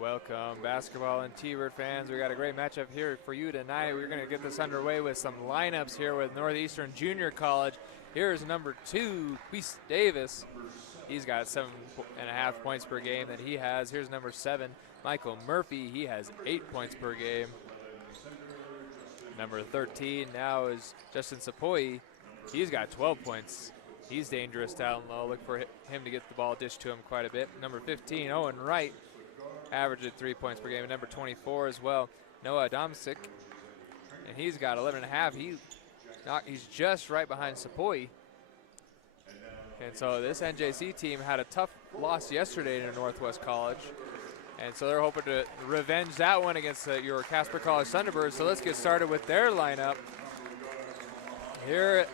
Welcome, basketball and T-Bird fans. We got a great matchup here for you tonight. We're going to get this underway with some lineups here with Northeastern Junior College. Here's number 2, Quis Davis. He's got 7.5 points per game that he has. Here's number 7, Michael Murphy. He has 8 points per game. Number 13 now is Justin Sapoy. He's got 12 points. He's dangerous down low. Look for him to get the ball dished to him quite a bit. Number 15, Owen Wright, averaged 3 points per game. And number 24 as well, Noah Domsic, and he's got 11.5. He's just right behind Sapoy. And so this NJC team had a tough loss yesterday to Northwest College. And so they're hoping to revenge that one against your Casper College Thunderbirds. So let's get started with their lineup. Here,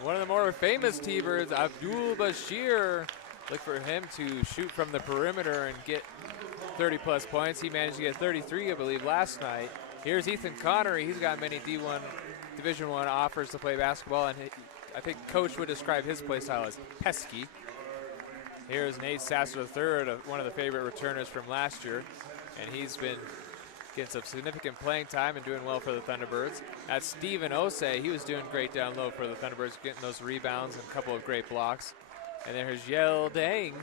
one of the more famous T-Birds, Abdul Bashir. Look for him to shoot from the perimeter and get 30-plus points. He managed to get 33, I believe, last night. Here's Ethan Connery. He's got many Division I offers to play basketball, and I think Coach would describe his play style as pesky. Here's Nate Sasser III, one of the favorite returners from last year, and he's been getting some significant playing time and doing well for the Thunderbirds. That's Steven Osei. He was doing great down low for the Thunderbirds, getting those rebounds and a couple of great blocks. And there's Yel Dang.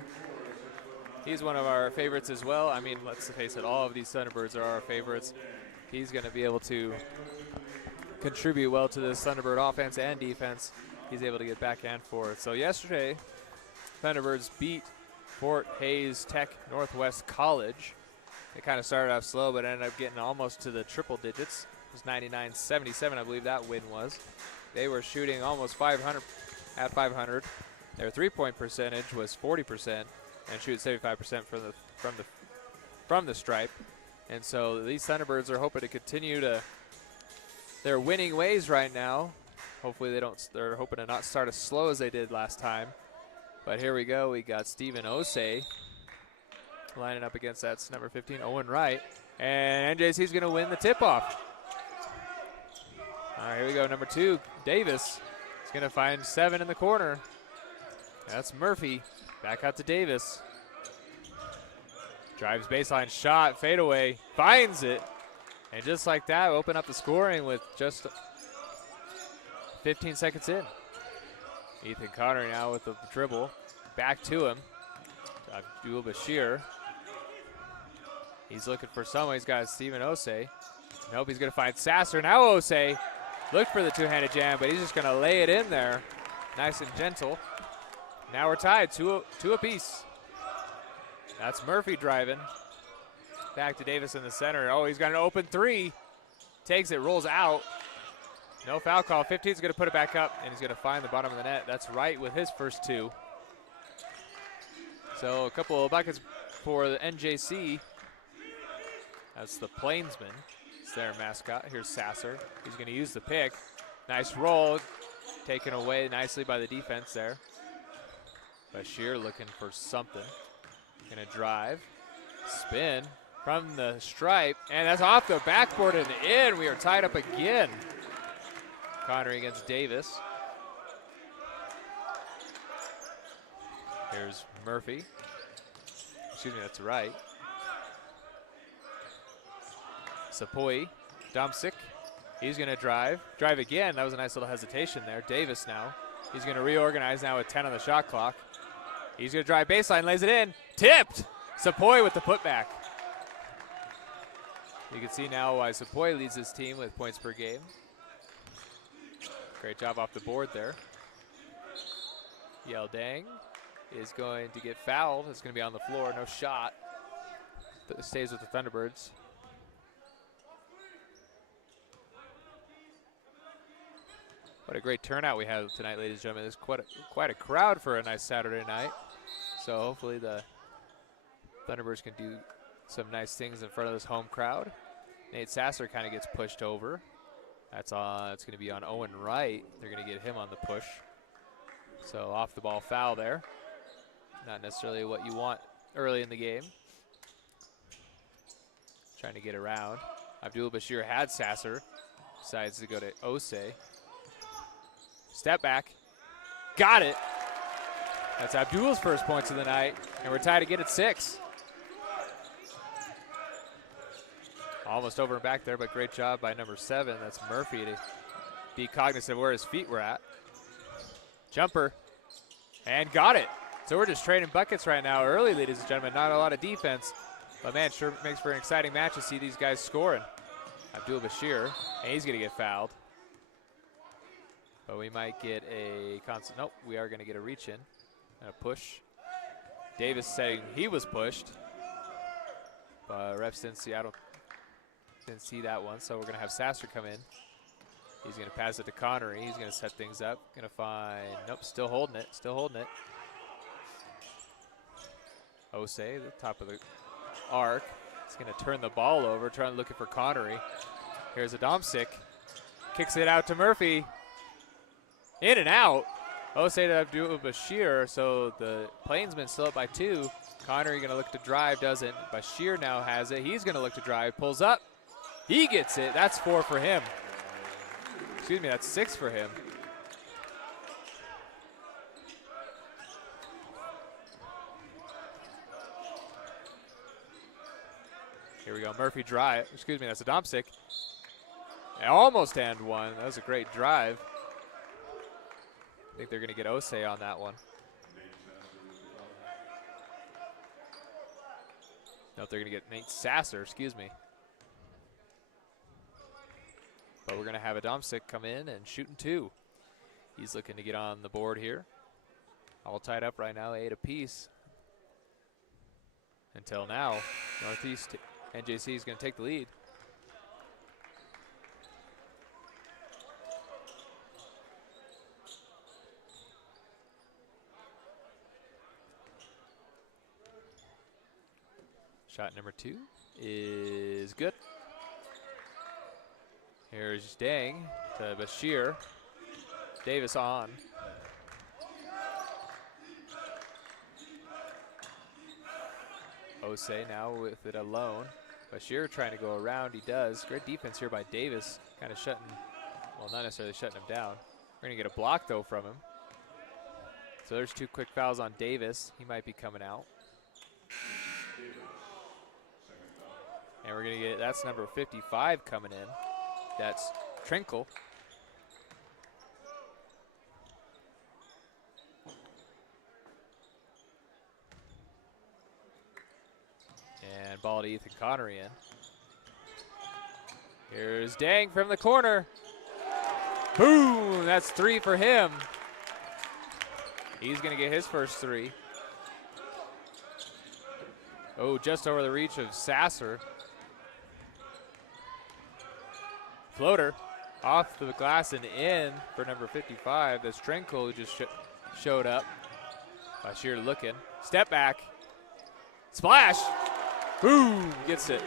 He's one of our favorites as well. I mean, let's face it, all of these Thunderbirds are our favorites. He's going to be able to contribute well to this Thunderbird offense and defense. He's able to get back and forth. So yesterday, Thunderbirds beat Fort Hays Tech Northwest College. They kind of started off slow, but ended up getting almost to the triple digits. It was 99-77, I believe that win was. They were shooting almost 500 at 500. Their three-point percentage was 40%, and shoot 75% from the stripe. And so these Thunderbirds are hoping to continue their winning ways right now. Hopefully they're hoping to not start as slow as they did last time. But here we go. We got Steven Osei lining up against that's number 15, Owen Wright. And NJC's going to win the tip-off. All right, here we go. Number 2, Davis. He's going to find 7 in the corner. That's Murphy. Back out to Davis. Drives baseline shot, fadeaway, finds it. And just like that, open up the scoring with just 15 seconds in. Ethan Connery now with the dribble. Back to him. Abdul Bashir. He's looking for someone. He's got Steven Osei. Nope, he's going to find Sasser. Now Osei looked for the two-handed jam, but he's just going to lay it in there. Nice and gentle. Now we're tied, two apiece. That's Murphy driving. Back to Davis in the center. Oh, he's got an open 3. Takes it, rolls out. No foul call. 15's going to put it back up, and he's going to find the bottom of the net. That's Wright with his first 2. So a couple of buckets for the NJC. That's the Plainsman. It's their mascot. Here's Sasser. He's going to use the pick. Nice roll. Taken away nicely by the defense there. Bashir looking for something. Going to drive. Spin from the stripe. And that's off the backboard and in. We are tied up again. Connery against Davis. Here's Murphy. Excuse me, that's Wright. Sapoy, Domsic. He's going to drive. Drive again. That was a nice little hesitation there. Davis now. He's going to reorganize now with 10 on the shot clock. He's going to drive baseline, lays it in. Tipped! Sapoy with the putback. You can see now why Sapoy leads his team with points per game. Great job off the board there. Yel Dang is going to get fouled. It's going to be on the floor. No shot. But stays with the Thunderbirds. What a great turnout we have tonight, ladies and gentlemen. There's quite a crowd for a nice Saturday night. So hopefully the Thunderbirds can do some nice things in front of this home crowd. Nate Sasser kind of gets pushed over. It's going to be on Owen Wright. They're going to get him on the push. So off the ball foul there. Not necessarily what you want early in the game. Trying to get around. Abdul Bashir had Sasser. Decides to go to Osei. Step back. Got it. That's Abdul's first points of the night. And we're tied again at 6. Almost over and back there, but great job by number 7. That's Murphy to be cognizant of where his feet were at. Jumper, and got it. So we're just trading buckets right now early, ladies and gentlemen. Not a lot of defense, but man, sure makes for an exciting match to see these guys scoring. Abdul Bashir, and he's gonna get fouled. But we might get a constant, nope, we are gonna get a reach in and a push. Davis saying he was pushed. Refs didn't see, didn't see that one, so we're gonna have Sasser come in. He's gonna pass it to Connery. He's gonna set things up. Gonna find, nope, still holding it, still holding it. Osei, the top of the arc. He's gonna turn the ball over, looking for Connery. Here's Adamczyk. Kicks it out to Murphy. In and out. Osei to Abdul Bashir, so the Plainsmen still up by 2. Connery gonna look to drive, doesn't. Bashir now has it. He's gonna look to drive, pulls up. He gets it. That's 4 for him. Excuse me, that's 6 for him. Here we go, Murphy drive. Excuse me, that's Adamczyk. Almost and one. That was a great drive. I think they're gonna get Osei on that one. No, they're gonna get Nate Sasser, excuse me. But we're gonna have Adamczyk come in and shooting 2. He's looking to get on the board here. All tied up right now, 8 apiece. Until now, Northeast NJC is gonna take the lead. Shot number 2 is good. Here's Dang to Bashir. Davis on. Osei now with it alone. Bashir trying to go around. He does. Great defense here by Davis. Kind of shutting, well, not necessarily shutting him down. We're going to get a block, though, from him. So there's 2 quick fouls on Davis. He might be coming out. And we're going to get, that's number 55 coming in. That's Trinkle. And ball to Ethan Connery in. Here's Dang from the corner. Boom, that's 3 for him. He's going to get his first 3. Oh, just over the reach of Sasser. Floater off the glass and in for number 55. That's Trinkle who just showed up. Bashir looking. Step back. Splash. Boom. Gets it.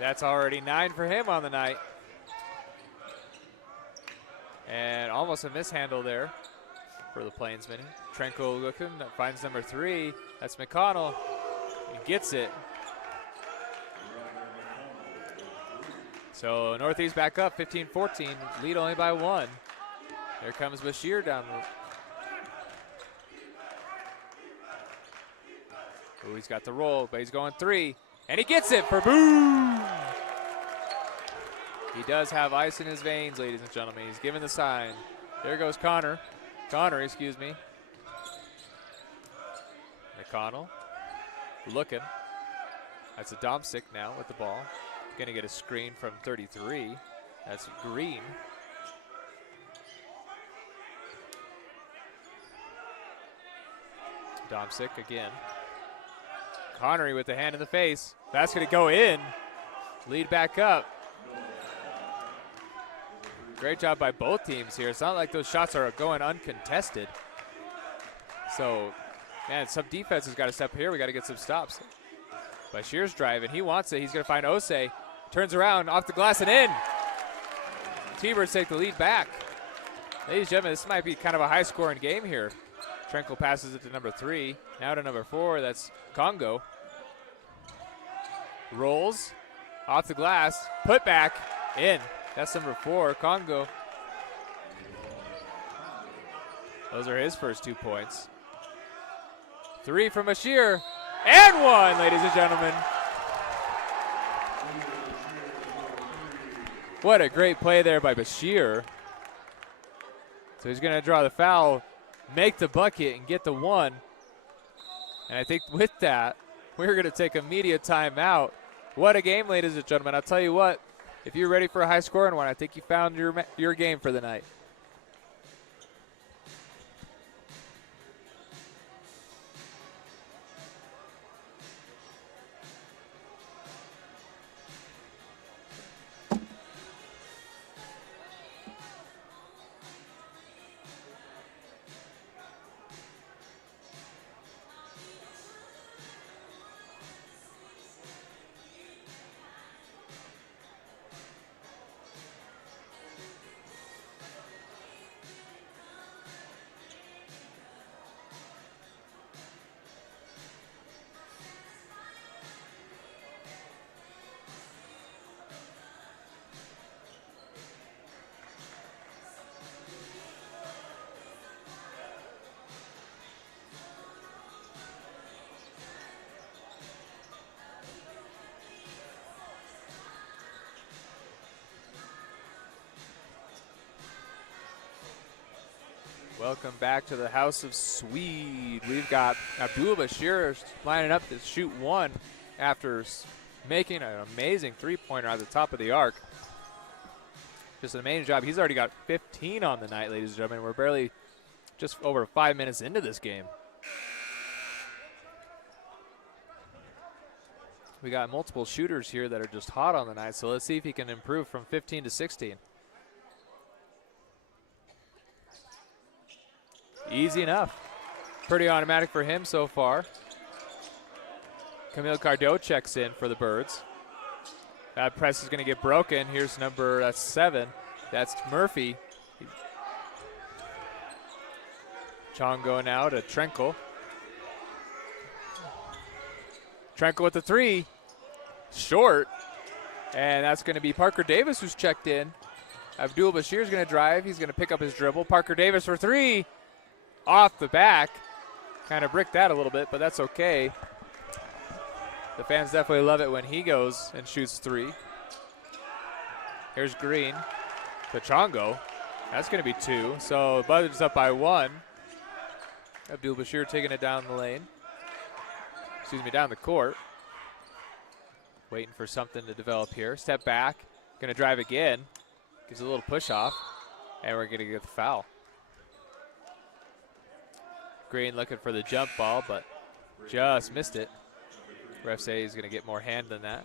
That's already 9 for him on the night. And almost a mishandle there for the Plainsmen. Trinkle looking. Finds number 3. That's McConnell. He gets it. So Northeast back up, 15-14, lead only by 1. Here comes Bashir down. Oh, he's got the roll, but he's going 3. And he gets it for boom! He does have ice in his veins, ladies and gentlemen. He's giving the sign. There goes Connor, excuse me. McConnell looking. That's Adamczyk now with the ball. Gonna get a screen from 33. That's Green. Adamczyk again. Connery with the hand in the face. That's gonna go in. Lead back up. Great job by both teams here. It's not like those shots are going uncontested. So, man, some defense has got to step here. We got to get some stops. Bashir's driving. He wants it. He's going to find Osei. Turns around, off the glass and in. T-Birds take the lead back. Ladies and gentlemen, this might be kind of a high-scoring game here. Trinkle passes it to number 3. Now to number 4. That's Congo. Rolls. Off the glass. Put back. In. That's number 4, Congo. Those are his first 2 points. 3 from Bashir. And 1, ladies and gentlemen. What a great play there by Bashir. So he's going to draw the foul, make the bucket, and get the one. And I think with that, we're going to take a media timeout. What a game, ladies and gentlemen. I'll tell you what, if you're ready for a high-scoring one, I think you found your game for the night. Welcome back to the House of Swede. We've got Abdul Bashir lining up to shoot one after making an amazing three-pointer at the top of the arc. Just an amazing job. He's already got 15 on the night, ladies and gentlemen. We're barely just over 5 minutes into this game. We got multiple shooters here that are just hot on the night, so let's see if he can improve from 15 to 16. Easy enough. Pretty automatic for him so far. Camille Cardo checks in for the Birds. That press is going to get broken. Here's that's 7. That's Murphy. Chongo now to Trenkel. Trenkel with the 3. Short. And that's going to be Parker Davis who's checked in. Abdul Bashir is going to drive. He's going to pick up his dribble. Parker Davis for 3. Off the back. Kind of bricked that a little bit, but that's okay. The fans definitely love it when he goes and shoots 3. Here's Green to Chongo. That's going to be 2. So Buzzard's up by 1. Abdul Bashir taking it down the lane. Down the court. Waiting for something to develop here. Step back. Going to drive again. Gives a little push off. And we're going to get the foul. Green looking for the jump ball, but just missed it. Ref say he's going to get more hand than that.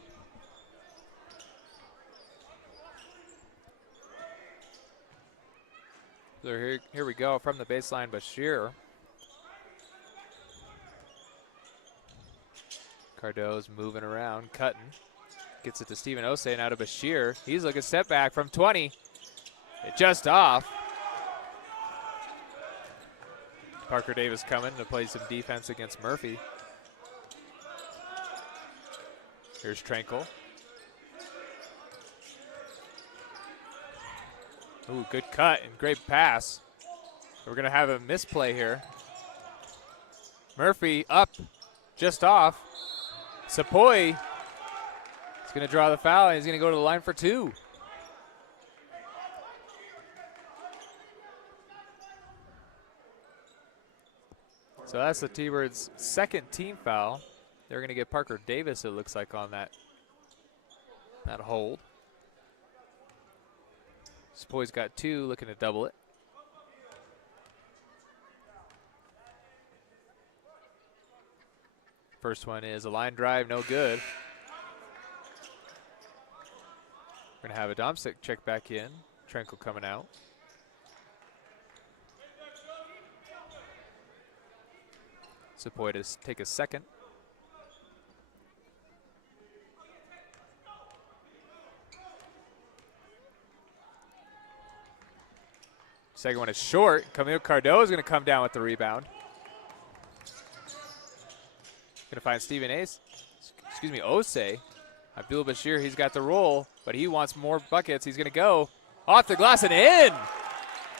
So here we go from the baseline, Bashir. Cardo's moving around, cutting. Gets it to Stephen Osei, now to Bashir. He's looking step back from 20. It just off. Parker Davis coming to play some defense against Murphy. Here's Trenkel. Ooh, good cut and great pass. We're going to have a misplay here. Murphy up, just off. Sepoy is going to draw the foul, and he's going to go to the line for 2. So that's the T-Birds' second team foul. They're going to get Parker Davis, it looks like, on that hold. Sepoy's got 2, looking to double it. First one is a line drive, no good. We're going to have a Domstick check back in. Trenkel coming out. Sepoy to take a second. Second one is short. Camille Cardo is going to come down with the rebound. Going to find Osei. Abdul Bashir, he's got the roll, but he wants more buckets. He's going to go off the glass and in.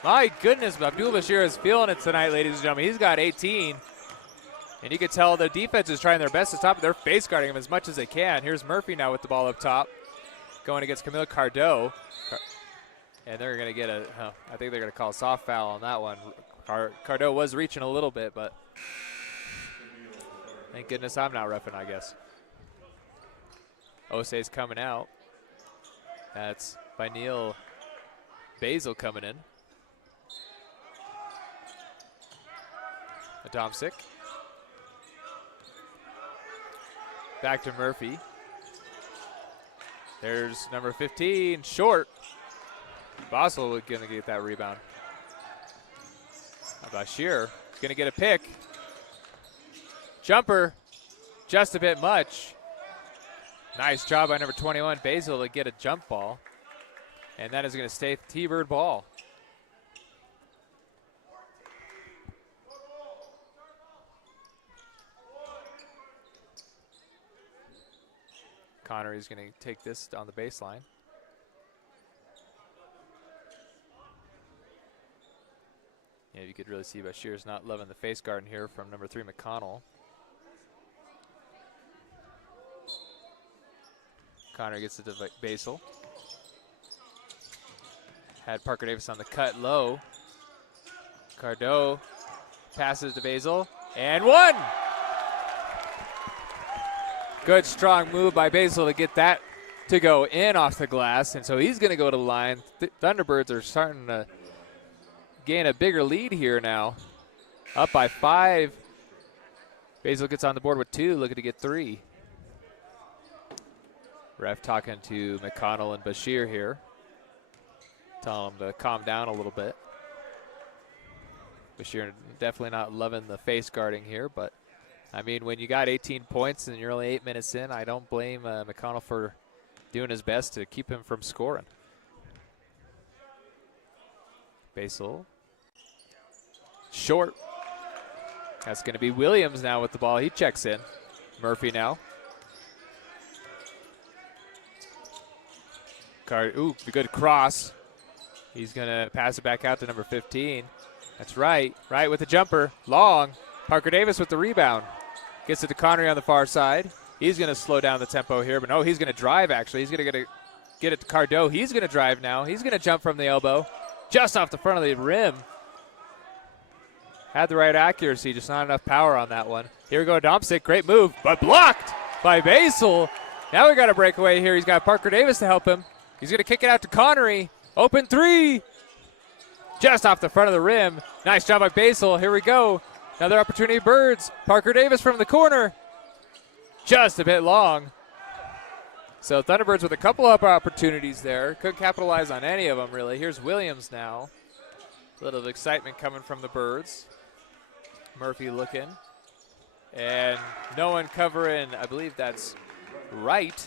My goodness, Abdul Bashir is feeling it tonight, ladies and gentlemen. He's got 18. And you can tell the defense is trying their best to stop. They're face guarding him as much as they can. Here's Murphy now with the ball up top. Going against Camille Cardo. And they're going to get I think they're going to call a soft foul on that one. Cardo was reaching a little bit, but thank goodness I'm not reffing, I guess. Osei's coming out. That's by Neil Basil coming in. Adamczyk. Back to Murphy. There's number 15, short. Basel was going to get that rebound. How about Shearer? He's going to get a pick. Jumper, just a bit much. Nice job by number 21, Basil, to get a jump ball. And that is going to stay T-Bird ball. Connery's going to take this on the baseline. Yeah, you could really see Bashir's not loving the face guard in here from number 3, McConnell. Connery gets it to Basil. Had Parker Davis on the cut low. Cardo passes to Basil, and one! Good strong move by Basil to get that to go in off the glass, and so he's going to go to the line. Thunderbirds are starting to gain a bigger lead here now. Up by 5. Basil gets on the board with 2, looking to get 3. Ref talking to McConnell and Bashir here. Telling them to calm down a little bit. Bashir definitely not loving the face guarding here, but I mean, when you got 18 points and you're only 8 minutes in, I don't blame McConnell for doing his best to keep him from scoring. Basil. Short. That's going to be Williams now with the ball. He checks in. Murphy now. Ooh, a good cross. He's going to pass it back out to number 15. That's right. Right with the jumper. Long. Parker Davis with the rebound. Gets it to Connery on the far side. He's going to slow down the tempo here, but no, he's going to drive, actually. He's going to get it to Cardo. He's going to drive now. He's going to jump from the elbow. Just off the front of the rim. Had the right accuracy, just not enough power on that one. Here we go, Adamczyk. Great move, but blocked by Basil. Now we got a breakaway here. He's got Parker Davis to help him. He's going to kick it out to Connery. Open 3. Just off the front of the rim. Nice job by Basil. Here we go. Another opportunity, Birds. Parker Davis from the corner. Just a bit long. So Thunderbirds with a couple of opportunities there. Couldn't capitalize on any of them, really. Here's Williams now. A little excitement coming from the Birds. Murphy looking. And no one covering, I believe that's Wright.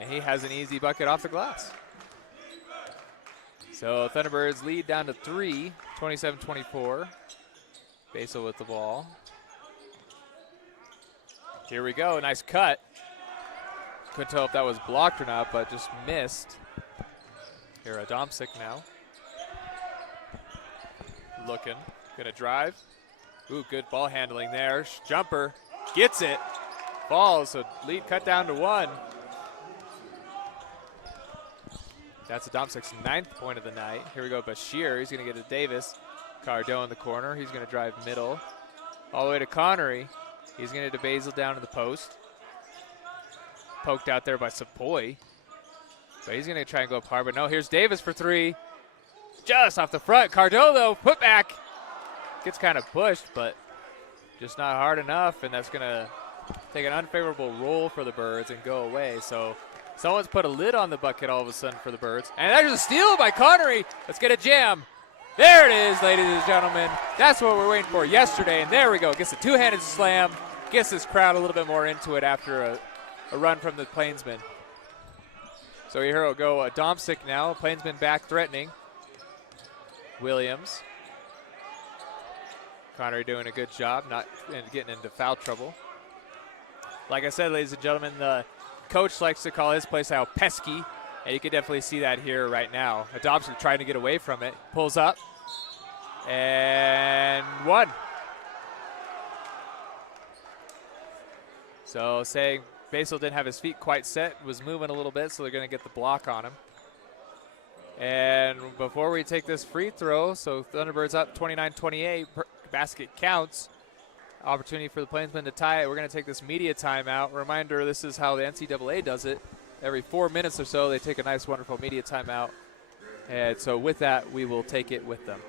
And he has an easy bucket off the glass. So Thunderbirds lead down to 3, 27-24. Basil with the ball. Here we go, nice cut. Couldn't tell if that was blocked or not, but just missed. Here, Adamczyk now. Looking, gonna drive. Ooh, good ball handling there. Jumper, gets it. Falls, so lead cut down to 1. That's Adamczyk's 9th point of the night. Here we go, Bashir, he's gonna get to Davis. Cardo in the corner, he's gonna drive middle. All the way to Connery. He's gonna get to Basil down to the post. Poked out there by Sepoy. But he's gonna try and go up hard, but no, here's Davis for 3. Just off the front, Cardo though, put back. Gets kind of pushed, but just not hard enough, and that's gonna take an unfavorable roll for the Birds and go away. So someone's put a lid on the bucket all of a sudden for the Birds. And there's a steal by Connery. Let's get a jam. There it is, ladies and gentlemen. That's what we're waiting for yesterday, and there we go. Gets a two-handed slam. Gets this crowd a little bit more into it after a run from the Plainsmen. So here will go Adamczyk now. Plainsmen back threatening. Williams. Connery doing a good job, not getting into foul trouble. Like I said, ladies and gentlemen, the coach likes to call his play style pesky, and you can definitely see that here right now. Adamczyk trying to get away from it. Pulls up. And 1. So saying Basil didn't have his feet quite set, was moving a little bit, so they're going to get the block on him. And before we take this free throw, so Thunderbirds up 29-28, basket counts. Opportunity for the Plainsmen to tie it. We're going to take this media timeout. Reminder, this is how the NCAA does it. Every 4 minutes or so, they take a nice, wonderful media timeout. And so with that, we will take it with them.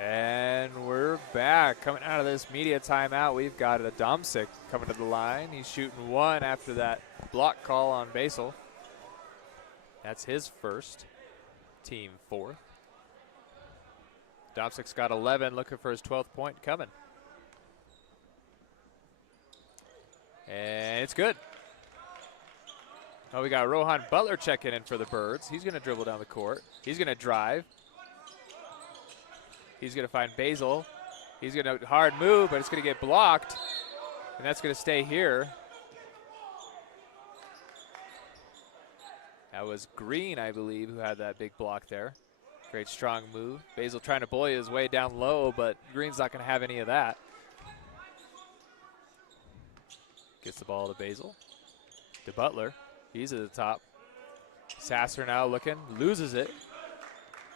And we're back. Coming out of this media timeout, we've got Adamczyk coming to the line. He's shooting one after that block call on Basil. That's his first, team fourth. Adamczyk's got 11, looking for his 12th point coming. And it's good. Oh, we got Rohan Butler checking in for the Birds. He's going to dribble down the court. He's going to drive. He's going to find Basil. He's going to hard move, but it's going to get blocked. And that's going to stay here. That was Green, I believe, who had that big block there. Great strong move. Basil trying to bully his way down low, but Green's not going to have any of that. Gets the ball to Basil. To Butler. He's at the top. Sasser now looking. Loses it.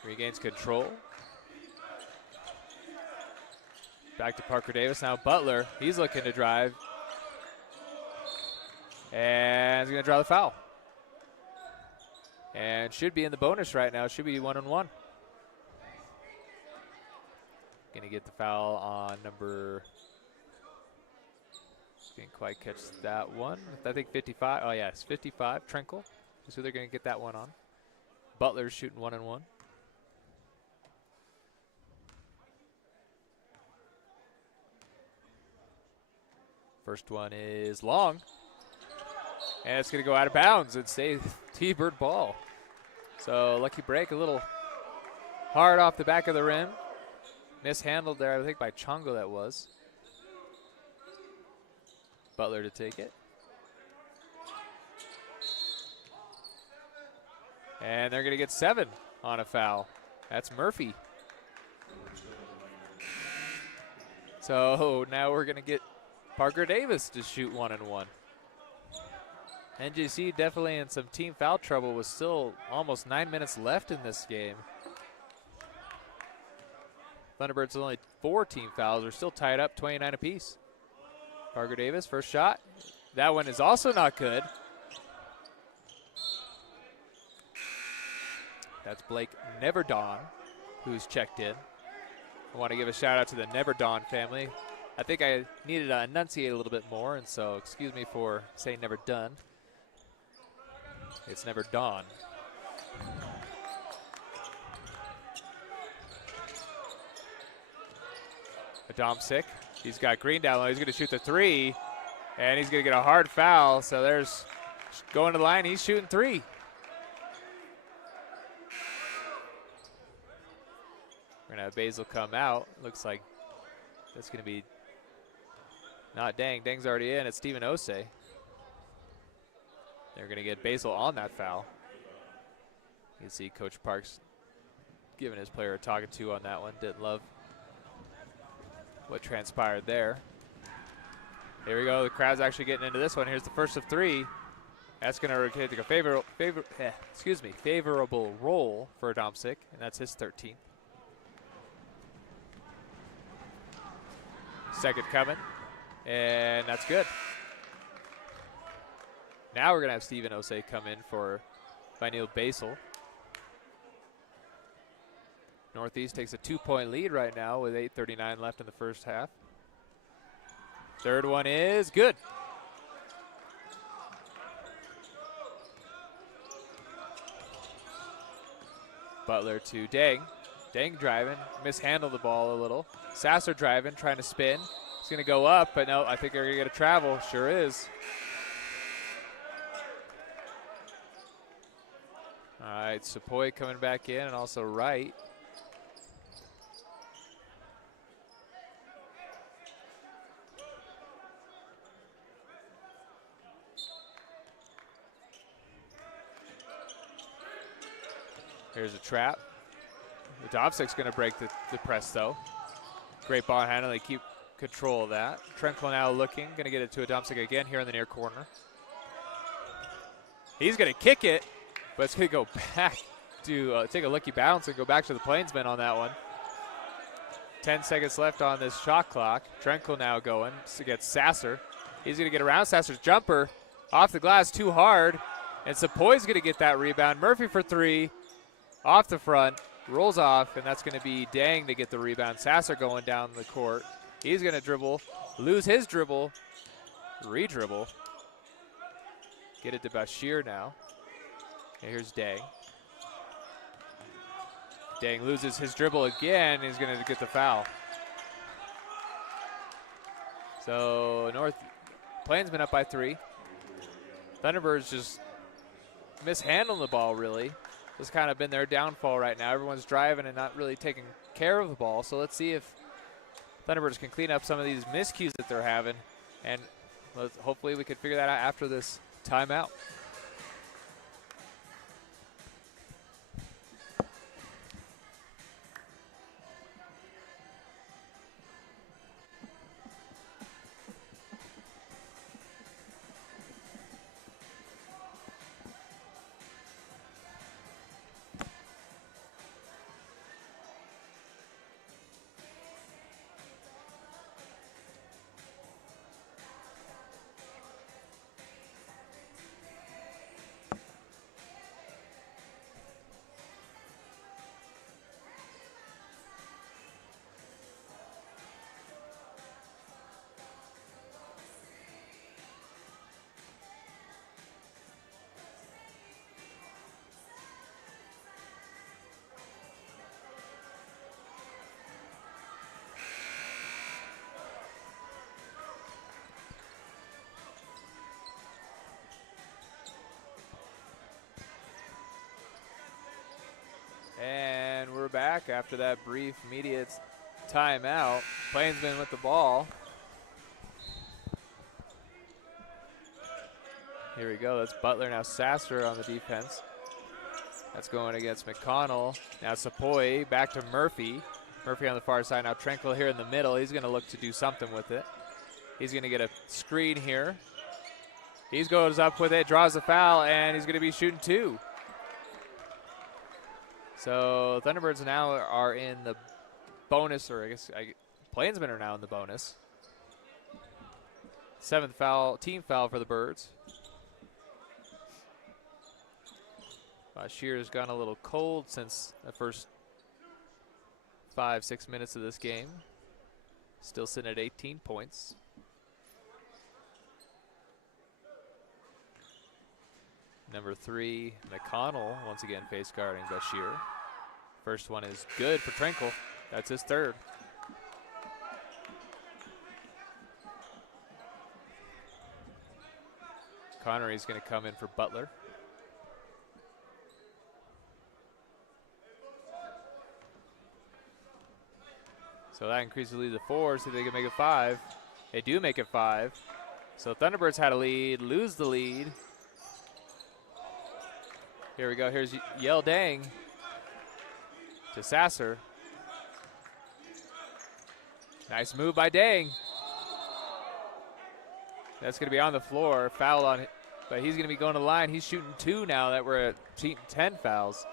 Regains control. Back to Parker Davis. Now Butler. He's looking to drive. And he's going to draw the foul. And should be in the bonus right now. Should be 1-on-1. Going to get the foul on number... Didn't quite catch that one. I think 55. Oh, yeah, it's 55. Trinkle. So they're going to get that one on. Butler's shooting 1-on-1. First one is long. And it's going to go out of bounds and stay T-Bird ball. So lucky break, a little hard off the back of the rim. Mishandled there, I think by Chongo that was. Butler to take it. And they're going to get 7 on a foul. That's Murphy. So now we're going to get Parker Davis to shoot 1-on-1. NJC definitely in some team foul trouble with still almost 9 minutes left in this game. Thunderbirds only 4 team fouls. They're still tied up 29 apiece. Parker Davis, first shot. That one is also not good. That's Blake Neverdon, who's checked in. I want to give a shout out to the Neverdon family. I think I needed to enunciate a little bit more, and so excuse me for saying never done. It's never dawn. Adamczyk. He's got Green down low. He's going to shoot the 3, and he's going to get a hard foul. So there's going to the line. He's shooting 3. We're going to have Basil come out. Looks like that's going to be not Dang. Dang's already in. It's Steven Osei. They're going to get Basil on that foul. You can see Coach Parks giving his player a talking to on that one. Didn't love what transpired there. Here we go. The crowd's actually getting into this one. Here's the first of 3. That's going to take a favorable role for Adamczyk, and that's his 13th. Second coming, and that's good. Now we're going to have Steven Osei come in for Neil Basel. Northeast takes a 2-point lead right now with 8:39 left in the first half. Third one is good. Butler to Dang. Dang driving, mishandled the ball a little. Sasser driving, trying to spin. He's going to go up, but no, I think they're going to get a travel. Sure is. All right, Sepoy coming back in, and also Wright. Here's a trap. Dovcik's going to break the press, though. Great ball handle. They keep control of that. Trenkle now looking. Going to get it to Adamczyk again here in the near corner. He's going to kick it, but it's going to go back to take a lucky bounce and go back to the Plainsmen on that one. 10 seconds left on this shot clock. Trenkle now going against Sasser. He's going to get around Sasser's jumper. Off the glass, too hard. And Sepoy's going to get that rebound. Murphy for three. Off the front, rolls off, and that's going to be Dang to get the rebound. Sasser going down the court. He's going to dribble, lose his dribble, re-dribble. Get it to Bashir now. And here's Dang. Dang loses his dribble again. He's going to get the foul. So Plainsman up by 3. Thunderbirds just mishandling the ball, really. This kind of been their downfall right now. Everyone's driving and not really taking care of the ball. So let's see if Thunderbirds can clean up some of these miscues that they're having. And hopefully we can figure that out after this timeout. And we're back after that brief media timeout. Plainsman with the ball. Here we go. That's Butler. Now Sasser on the defense. That's going against McConnell. Now Sepoy back to Murphy. Murphy on the far side. Now Trenkle here in the middle. He's going to look to do something with it. He's going to get a screen here. He goes up with it, draws the foul, and he's going to be shooting 2. So Thunderbirds now are in the bonus, or I guess Plainsmen are now in the bonus. 7th foul, team foul for the Birds. Shear's gone a little cold since the first 5-6 minutes of this game. Still sitting at 18 points. Number 3, McConnell, once again face guarding Bashir. First one is good for Trenkle. That's his 3rd. Connery's going to come in for Butler. So that increases the lead to 4, so they can make it 5. They do make it 5. So Thunderbirds had a lead, lose the lead. Here we go. Here's Yell Dang to Sasser. Nice move by Dang. That's going to be on the floor. Foul on it, but he's going to be going to the line. He's shooting 2 now that we're at 10 fouls.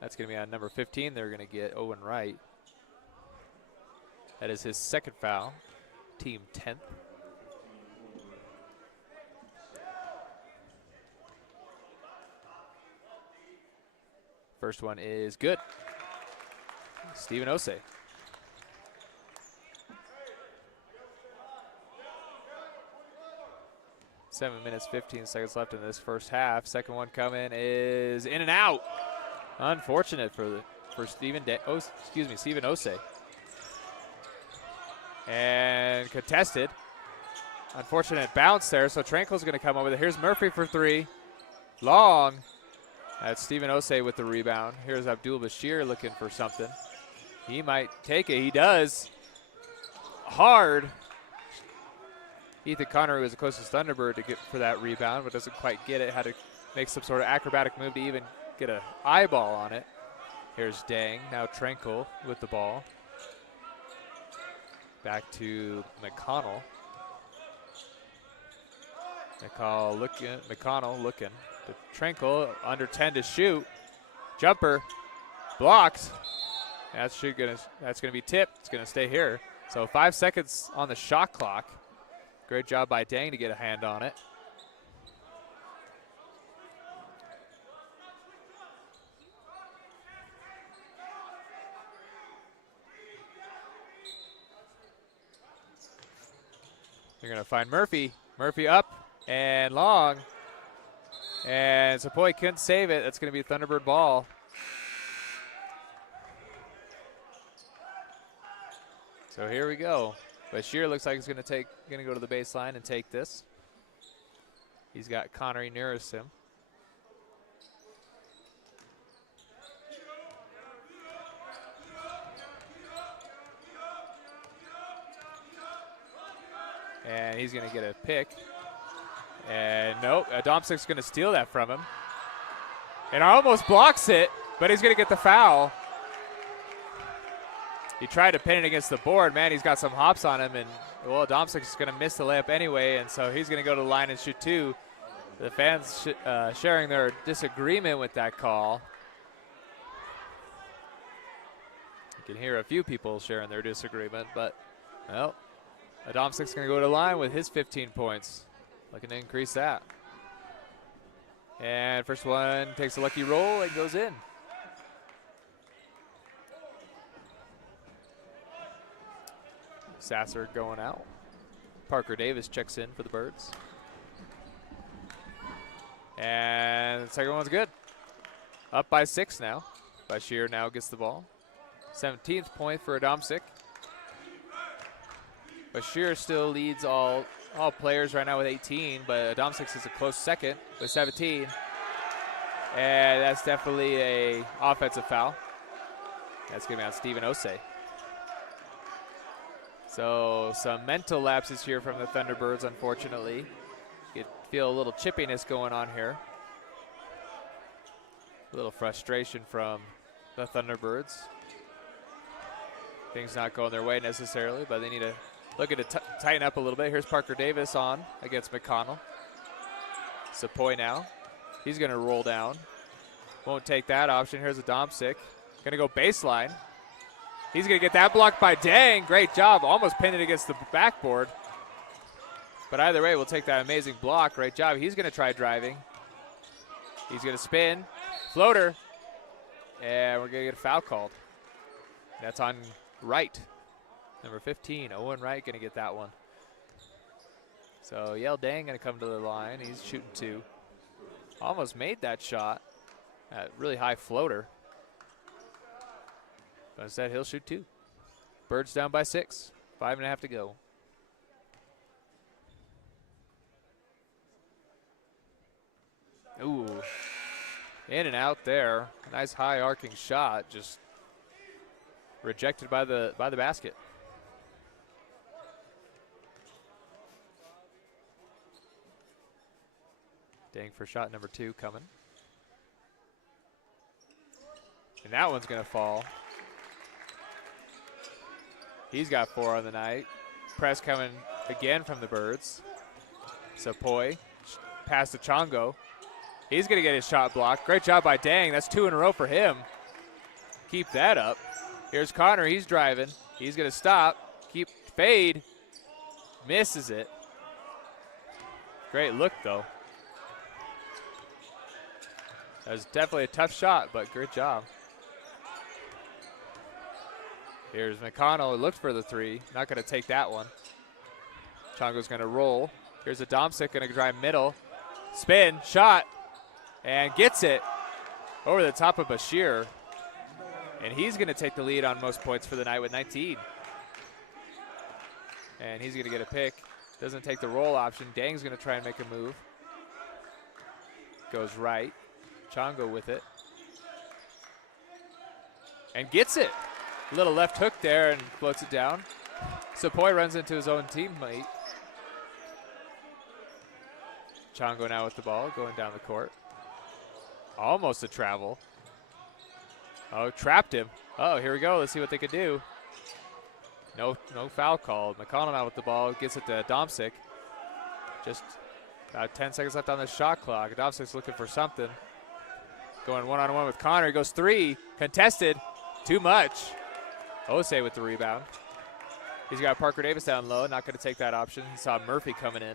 That's going to be on number 15. They're going to get Owen Wright. That is his second foul, team 10th. First one is good. Steven Osei. Seven minutes, 15 seconds left in this first half. Second one coming is in and out. Unfortunate for Steven Osei. And contested. Unfortunate bounce there, so Tranquil's gonna come over there. Here's Murphy for three. Long. That's Steven Osei with the rebound. Here's Abdul Bashir looking for something. He might take it. He does. Hard. Ethan Connery was the closest Thunderbird to get for that rebound, but doesn't quite get it. Had to make some sort of acrobatic move to even get an eyeball on it. Here's Dang. Now Tranquil with the ball. Back to McConnell. McConnell looking. To Tranquil, under 10 to shoot. Jumper, blocked. That's gonna be tipped. It's gonna stay here. So 5 seconds on the shot clock. Great job by Dang to get a hand on it. They're gonna find Murphy. Murphy up and long. And Sepoy couldn't save it. That's going to be a Thunderbird ball. So here we go. Bashir looks like he's going to go to the baseline and take this. He's got Connery nearest him. And he's going to get a pick. And nope, Domsik's going to steal that from him. And almost blocks it, but he's going to get the foul. He tried to pin it against the board. Man, he's got some hops on him. And, well, Domsik's going to miss the layup anyway, and so he's going to go to the line and shoot two. The fans sharing their disagreement with that call. You can hear a few people sharing their disagreement, but, well, Domsik's going to go to the line with his 15 points. Looking to increase that. And first one takes a lucky roll and goes in. Sasser going out. Parker Davis checks in for the Birds. And the second one's good. Up by 6 now. Bashir now gets the ball. 17th point for Adamczyk. Bashir still leads all players right now with 18, but Adamczyk is a close second with 17. And that's definitely a offensive foul. That's going to be on Steven Osei. So some mental lapses here from the Thunderbirds, unfortunately. You could feel a little chippiness going on here. A little frustration from the Thunderbirds. Things not going their way necessarily, but they need to look at it, tighten up a little bit. Here's Parker Davis on against McConnell. Sepoy now. He's going to roll down. Won't take that option. Here's Adamczyk. Going to go baseline. He's going to get that blocked by Dang. Great job. Almost pinned it against the backboard. But either way, we'll take that amazing block. Great job. He's going to try driving. He's going to spin. Floater. And we're going to get a foul called. That's on Wright. Number 15, Owen Wright, going to get that one. So Yale Dang going to come to the line. He's shooting 2. Almost made that shot. That really high floater. But instead, he'll shoot 2. Birds down by 6. 5.5 to go. Ooh. In and out there. Nice high arcing shot. Just rejected by the basket. Dang for shot number 2 coming. And that one's going to fall. He's got 4 on the night. Press coming again from the Birds. Sepoy, pass to Chongo. He's going to get his shot blocked. Great job by Dang. That's 2 in a row for him. Keep that up. Here's Connor. He's driving. He's going to stop. fade. Misses it. Great look, though. That was definitely a tough shot, but great job. Here's McConnell. Looked for the three. Not going to take that one. Chongo's going to roll. Here's a Domsic going to drive middle. Spin, shot, and gets it over the top of Bashir. And he's going to take the lead on most points for the night with 19. And he's going to get a pick. Doesn't take the roll option. Dang's going to try and make a move. Goes right. Chongo with it. And gets it. Little left hook there and floats it down. Sepoy runs into his own teammate. Chongo now with the ball, going down the court. Almost a travel. Oh, trapped him. Oh, here we go. Let's see what they could do. No foul called. McConnell now with the ball. Gets it to Domsic. Just about 10 seconds left on the shot clock. Domsic's looking for something. Going one-on-one with Connor. He goes three. Contested. Too much. Osei with the rebound. He's got Parker Davis down low. Not going to take that option. He saw Murphy coming in.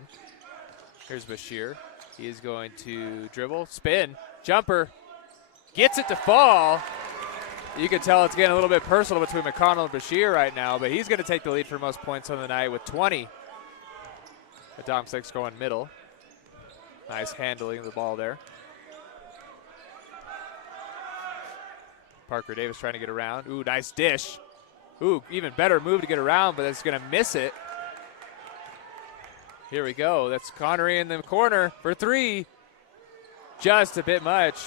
Here's Bashir. He is going to dribble. Spin. Jumper. Gets it to fall. You can tell it's getting a little bit personal between McConnell and Bashir right now, but he's going to take the lead for most points on the night with 20. Domsic's going middle. Nice handling of the ball there. Parker Davis trying to get around. Ooh, nice dish. Ooh, even better move to get around, but it's going to miss it. Here we go. That's Connery in the corner for three. Just a bit much.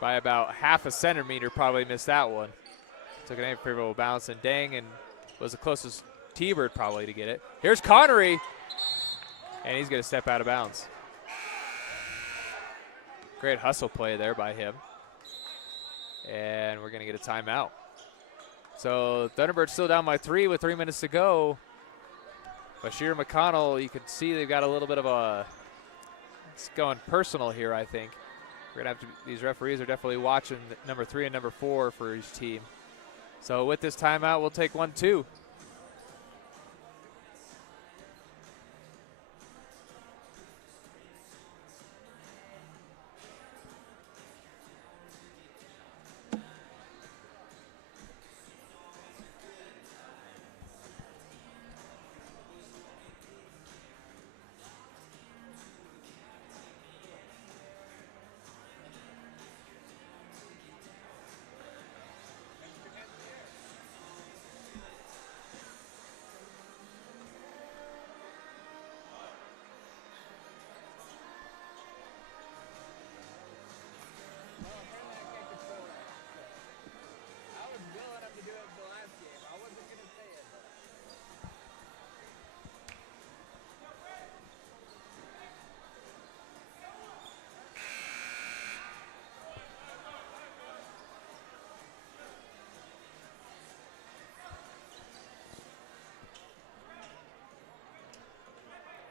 By about half a centimeter, probably missed that one. Took an unfavorable bounce, and Dang and was the closest T-Bird probably to get it. Here's Connery, and he's going to step out of bounds. Great hustle play there by him. And we're going to get a timeout. So Thunderbirds still down by 3 with 3 minutes to go. Bashir McConnell, you can see they've got a little bit of a, it's going personal here, I think. We're going to have to, these referees are definitely watching number 3 and number 4 for each team. So with this timeout, we'll take 1-2.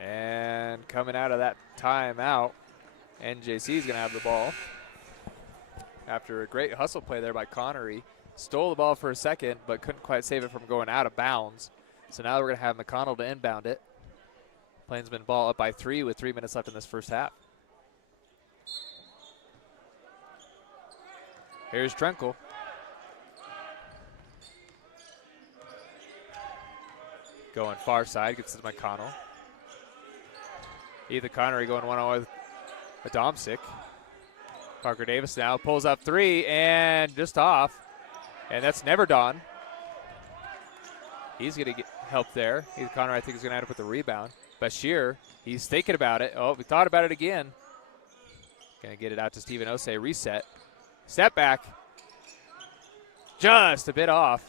And coming out of that timeout, NJC is going to have the ball. After a great hustle play there by Connery. Stole the ball for a second, but couldn't quite save it from going out of bounds. So now we're going to have McConnell to inbound it. Plainsman ball up by 3 with 3 minutes left in this first half. Here's Trenkel. Going far side, gets to McConnell. Ethan Connery going one-on-one with Domsic. Parker Davis now pulls up 3 and just off. And that's never done. He's going to get help there. Ethan Connery, I think, is going to end up with the rebound. Bashir, he's thinking about it. Oh, we thought about it again. Going to get it out to Steven Osei. Reset. Step back. Just a bit off.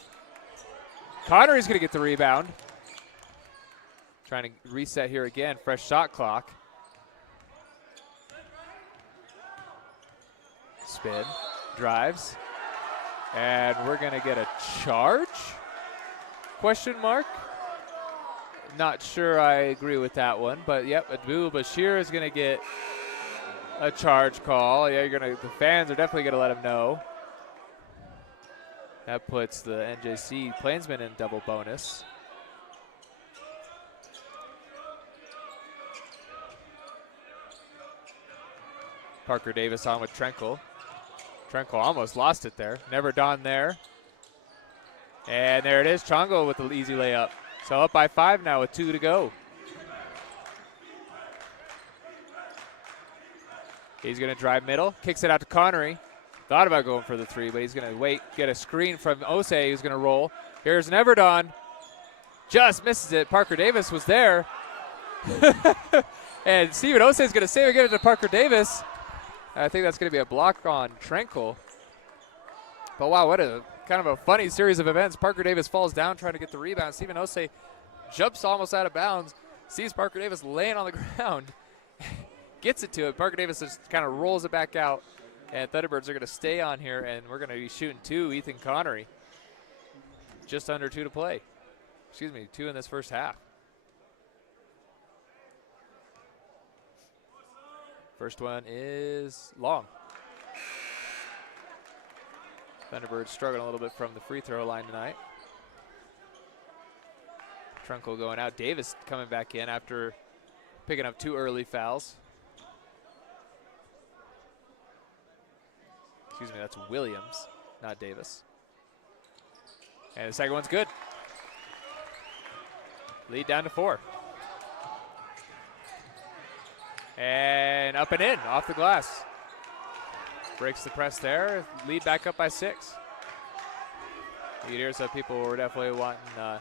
Connery's going to get the rebound. Trying to reset here again. Fresh shot clock. Spin. Drives. And we're going to get a charge? Question mark? Not sure I agree with that one. But, yep, Abdul Bashir is going to get a charge call. Yeah, the fans are definitely going to let him know. That puts the NJC Plainsmen in double bonus. Parker Davis on with Trenkle. Trenkle almost lost it there. Never Dawn there. And there it is, Chongo with the easy layup. So up by 5 now with 2 to go. He's going to drive middle, kicks it out to Connery. Thought about going for the 3, but he's going to wait, get a screen from Osei, who's going to roll. Here's Never Dawn. Just misses it. Parker Davis was there. And Steven Osei is going to save it, get it to Parker Davis. I think that's going to be a block on Trenkle. But wow, what a kind of a funny series of events. Parker Davis falls down trying to get the rebound. Steven Osei jumps almost out of bounds, sees Parker Davis laying on the ground, gets it to it. Parker Davis just kind of rolls it back out, and Thunderbirds are going to stay on here, and we're going to be shooting 2, Ethan Connery. Just under 2 to play. Excuse me, 2 in this first half. First one is long. Thunderbirds struggling a little bit from the free throw line tonight. Trenkle going out. Davis coming back in after picking up 2 early fouls. Excuse me, that's Williams, not Davis. And the second one's good. Lead down to 4. And up and in, off the glass. Breaks the press there, lead back up by 6. You hear some people were definitely wanting a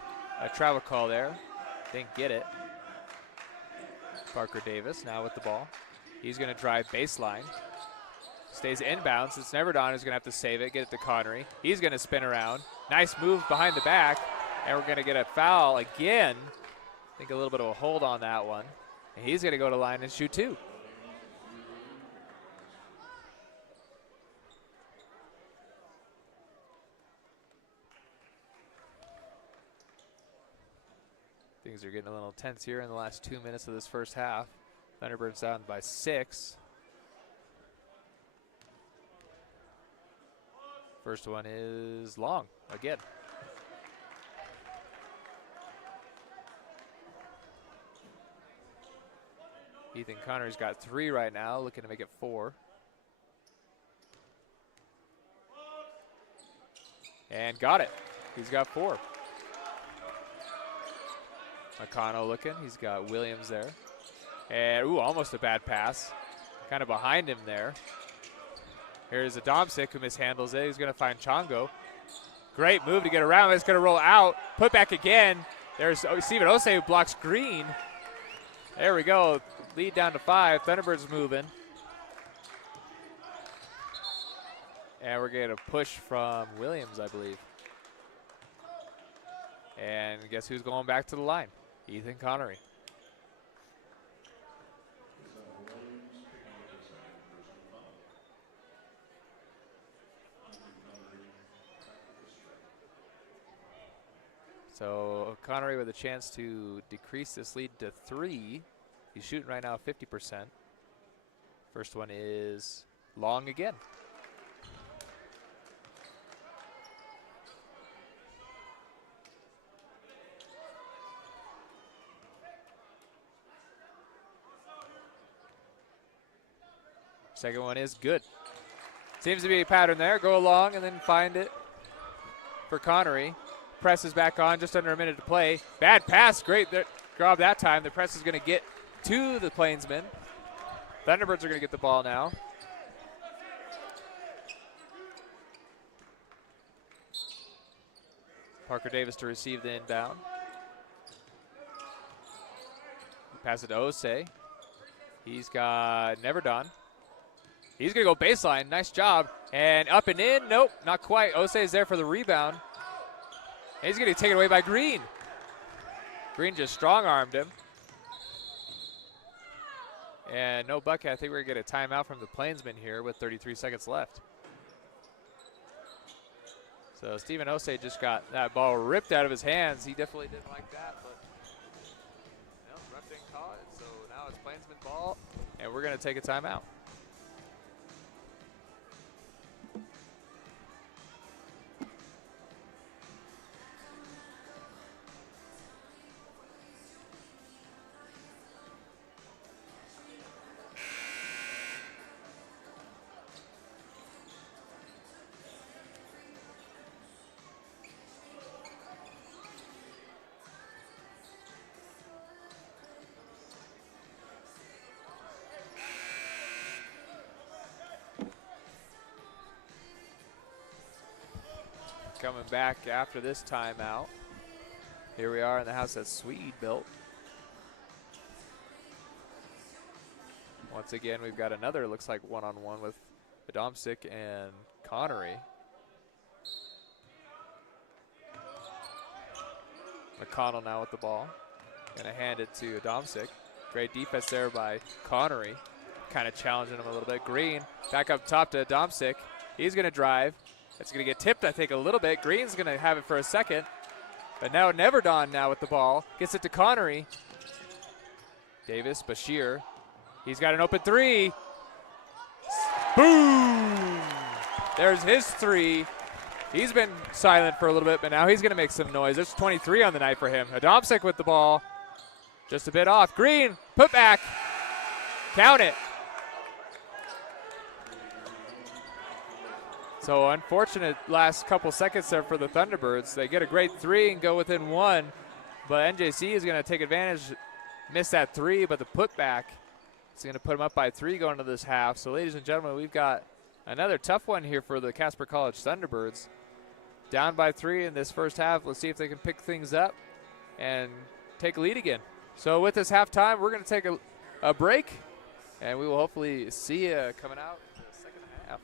travel call there. Didn't get it. Parker Davis now with the ball. He's going to drive baseline. Stays inbounds. It's Never Dawn who's going to have to save it, get it to Connery. He's going to spin around. Nice move behind the back. And we're going to get a foul again. I think a little bit of a hold on that one. And he's going to go to line and shoot 2. Things are getting a little tense here in the last 2 minutes of this first half. Thunderbirds down by 6. First one is long again. Ethan Connery's got 3 right now, looking to make it 4. And got it. He's got 4. McConnell looking. He's got Williams there. And, ooh, almost a bad pass. Kind of behind him there. Here's Adamczyk who mishandles it. He's going to find Chongo. Great move to get around. It's going to roll out. Put back again. There's Steven Osei who blocks Green. There we go. Lead down to 5. Thunderbirds moving. And we're getting a push from Williams, I believe. And guess who's going back to the line? Ethan Connery. So Connery with a chance to decrease this lead to 3. He's shooting right now 50%. First one is long again. Second one is good. Seems to be a pattern there. Go along and then find it for Connery. Presses back on, just under a minute to play. Bad pass, great grab that time. The press is going to get to the Plainsmen. Thunderbirds are going to get the ball now. Parker Davis to receive the inbound. Pass it to Osei. He's got Never Dawn. He's going to go baseline. Nice job. And up and in. Nope, not quite. Osei is there for the rebound. And he's going to get taken away by Green. Green just strong-armed him. And no bucket. I think we're going to get a timeout from the Plainsmen here with 33 seconds left. So Steven Osei just got that ball ripped out of his hands. He definitely didn't like that, but no, ref didn't call it. So now it's Plainsman ball, and we're going to take a timeout. coming back after this timeout. Here we are in the house that Swede built. Once again, we've got another, looks like one-on-one with Adamczyk and Connery. McConnell now with the ball. Gonna hand it to Adamczyk. Great defense there by Connery. Kind of challenging him a little bit. Green back up top to Adamczyk. He's gonna drive. It's gonna get tipped, I think, a little bit. Green's gonna have it for a second. But now Neverdon now with the ball. Gets it to Connery. Davis, Bashir. He's got an open three. Boom! There's his three. He's been silent for a little bit, but now he's going to make some noise. There's 23 on the night for him. Adamczyk with the ball. Just a bit off. Green, put back. Count it. So unfortunate last couple seconds there for the Thunderbirds. They get a great three and go within one, but NJC is going to take advantage. Miss that three, but the putback is going to put them up by 3 going into this half. So ladies and gentlemen, we've got another tough one here for the Casper College Thunderbirds. Down by 3 in this first half. Let's see if they can pick things up and take a lead again. So with this halftime, we're going to take a break, and we will hopefully see you coming out in the second half.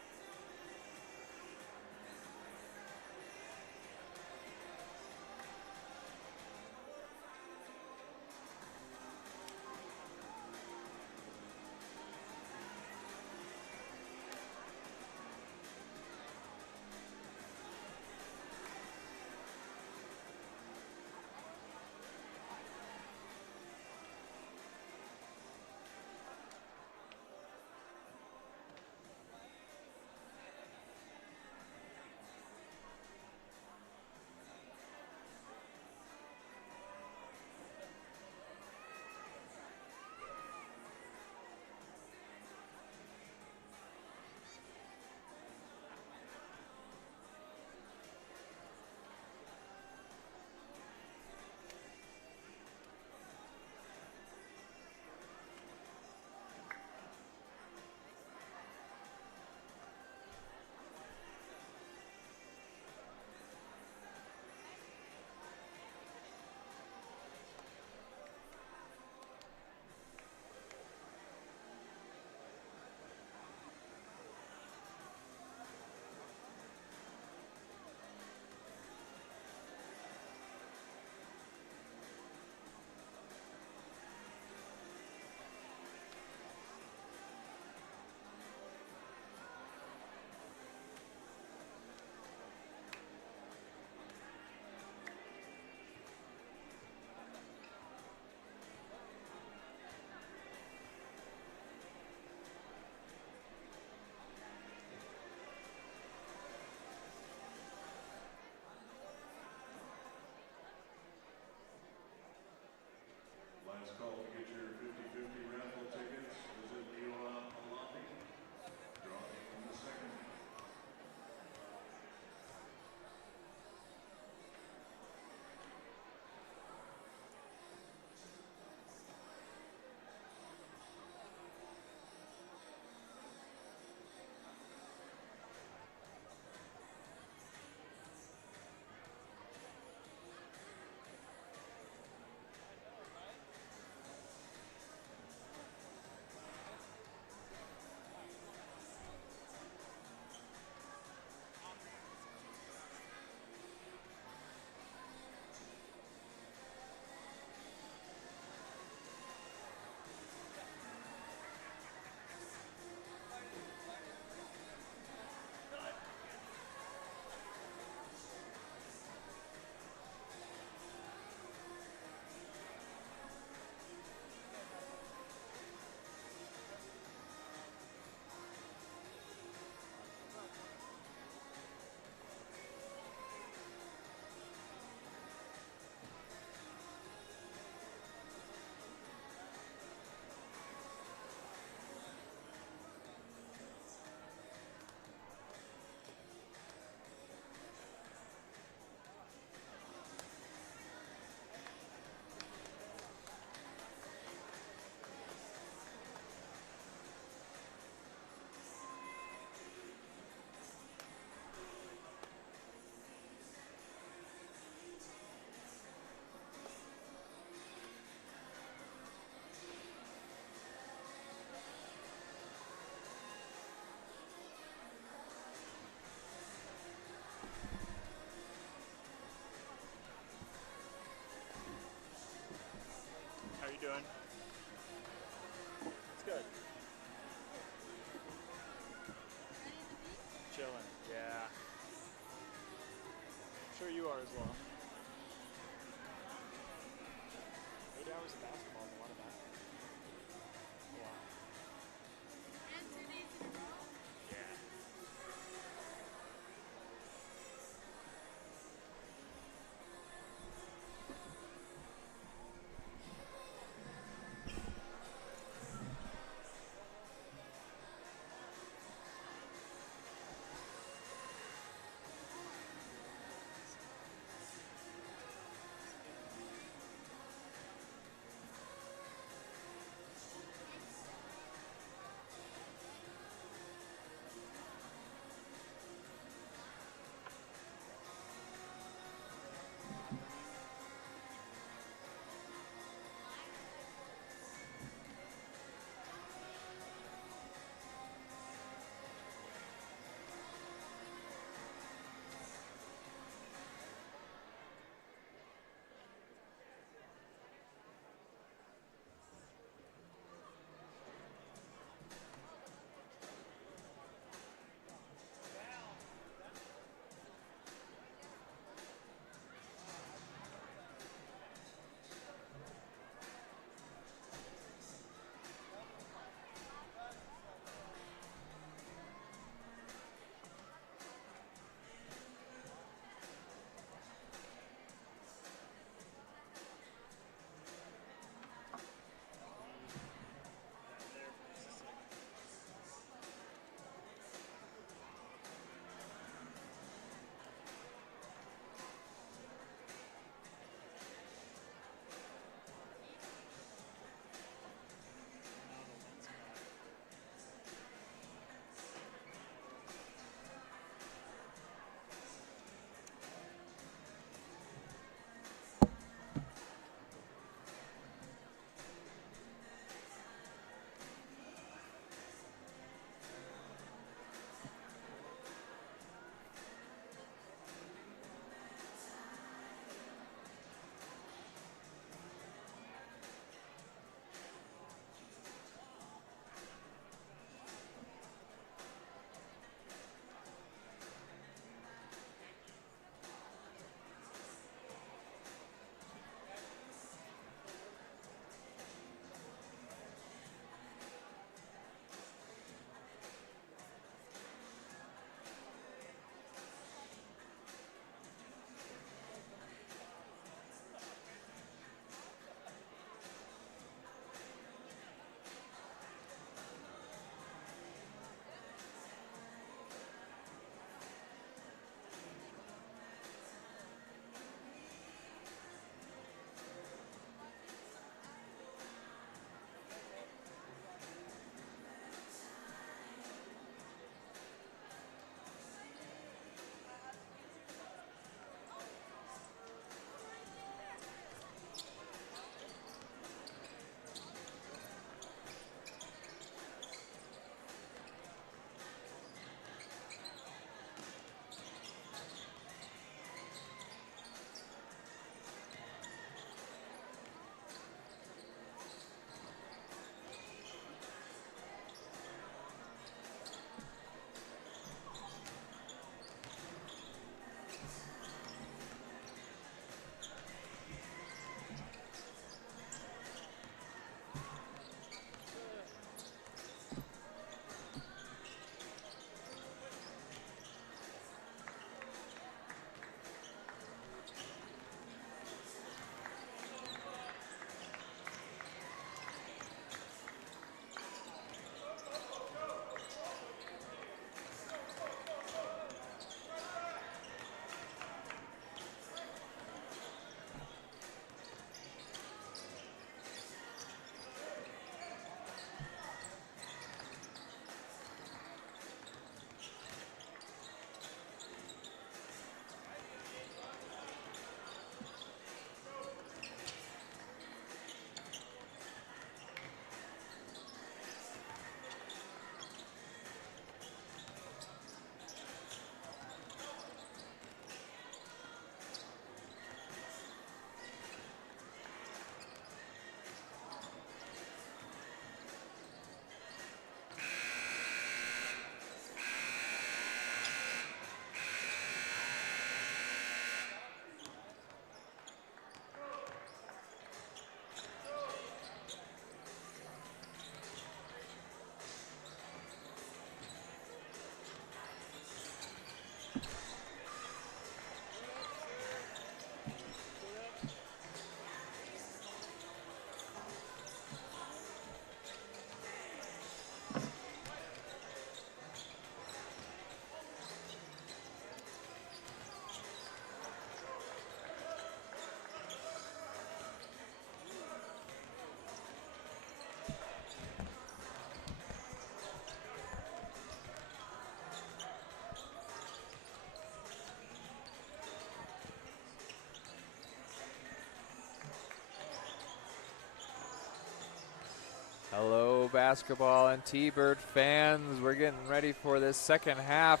Hello, basketball and T-Bird fans. We're getting ready for this second half,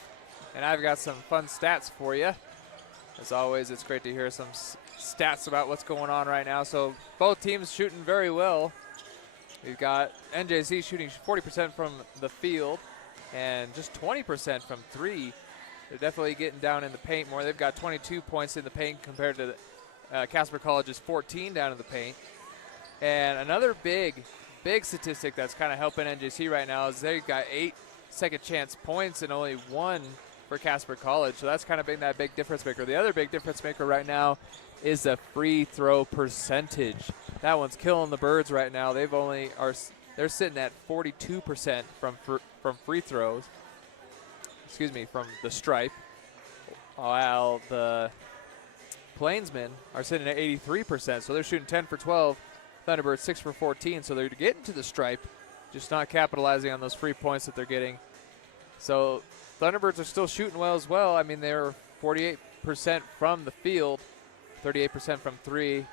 and I've got some fun stats for you. As always, it's great to hear some stats about what's going on right now. So both teams shooting very well. We've got NJC shooting 40% from the field and just 20% from three. They're definitely getting down in the paint more. They've got 22 points in the paint compared to Casper College's 14 down in the paint. And another big statistic that's kind of helping NJC right now is they've got 8 second chance points and only 1 for Casper College. So that's kind of been that big difference maker. The other big difference maker right now is the free throw percentage. That one's killing the Birds right now. They're sitting at 42% from free throws. Excuse me, from the stripe. While the Plainsmen are sitting at 83%. So they're shooting 10 for 12. Thunderbirds 6 for 14, so they're getting to the stripe, just not capitalizing on those free points that they're getting. So Thunderbirds are still shooting well as well. I mean, they're 48% from the field, 38% from three.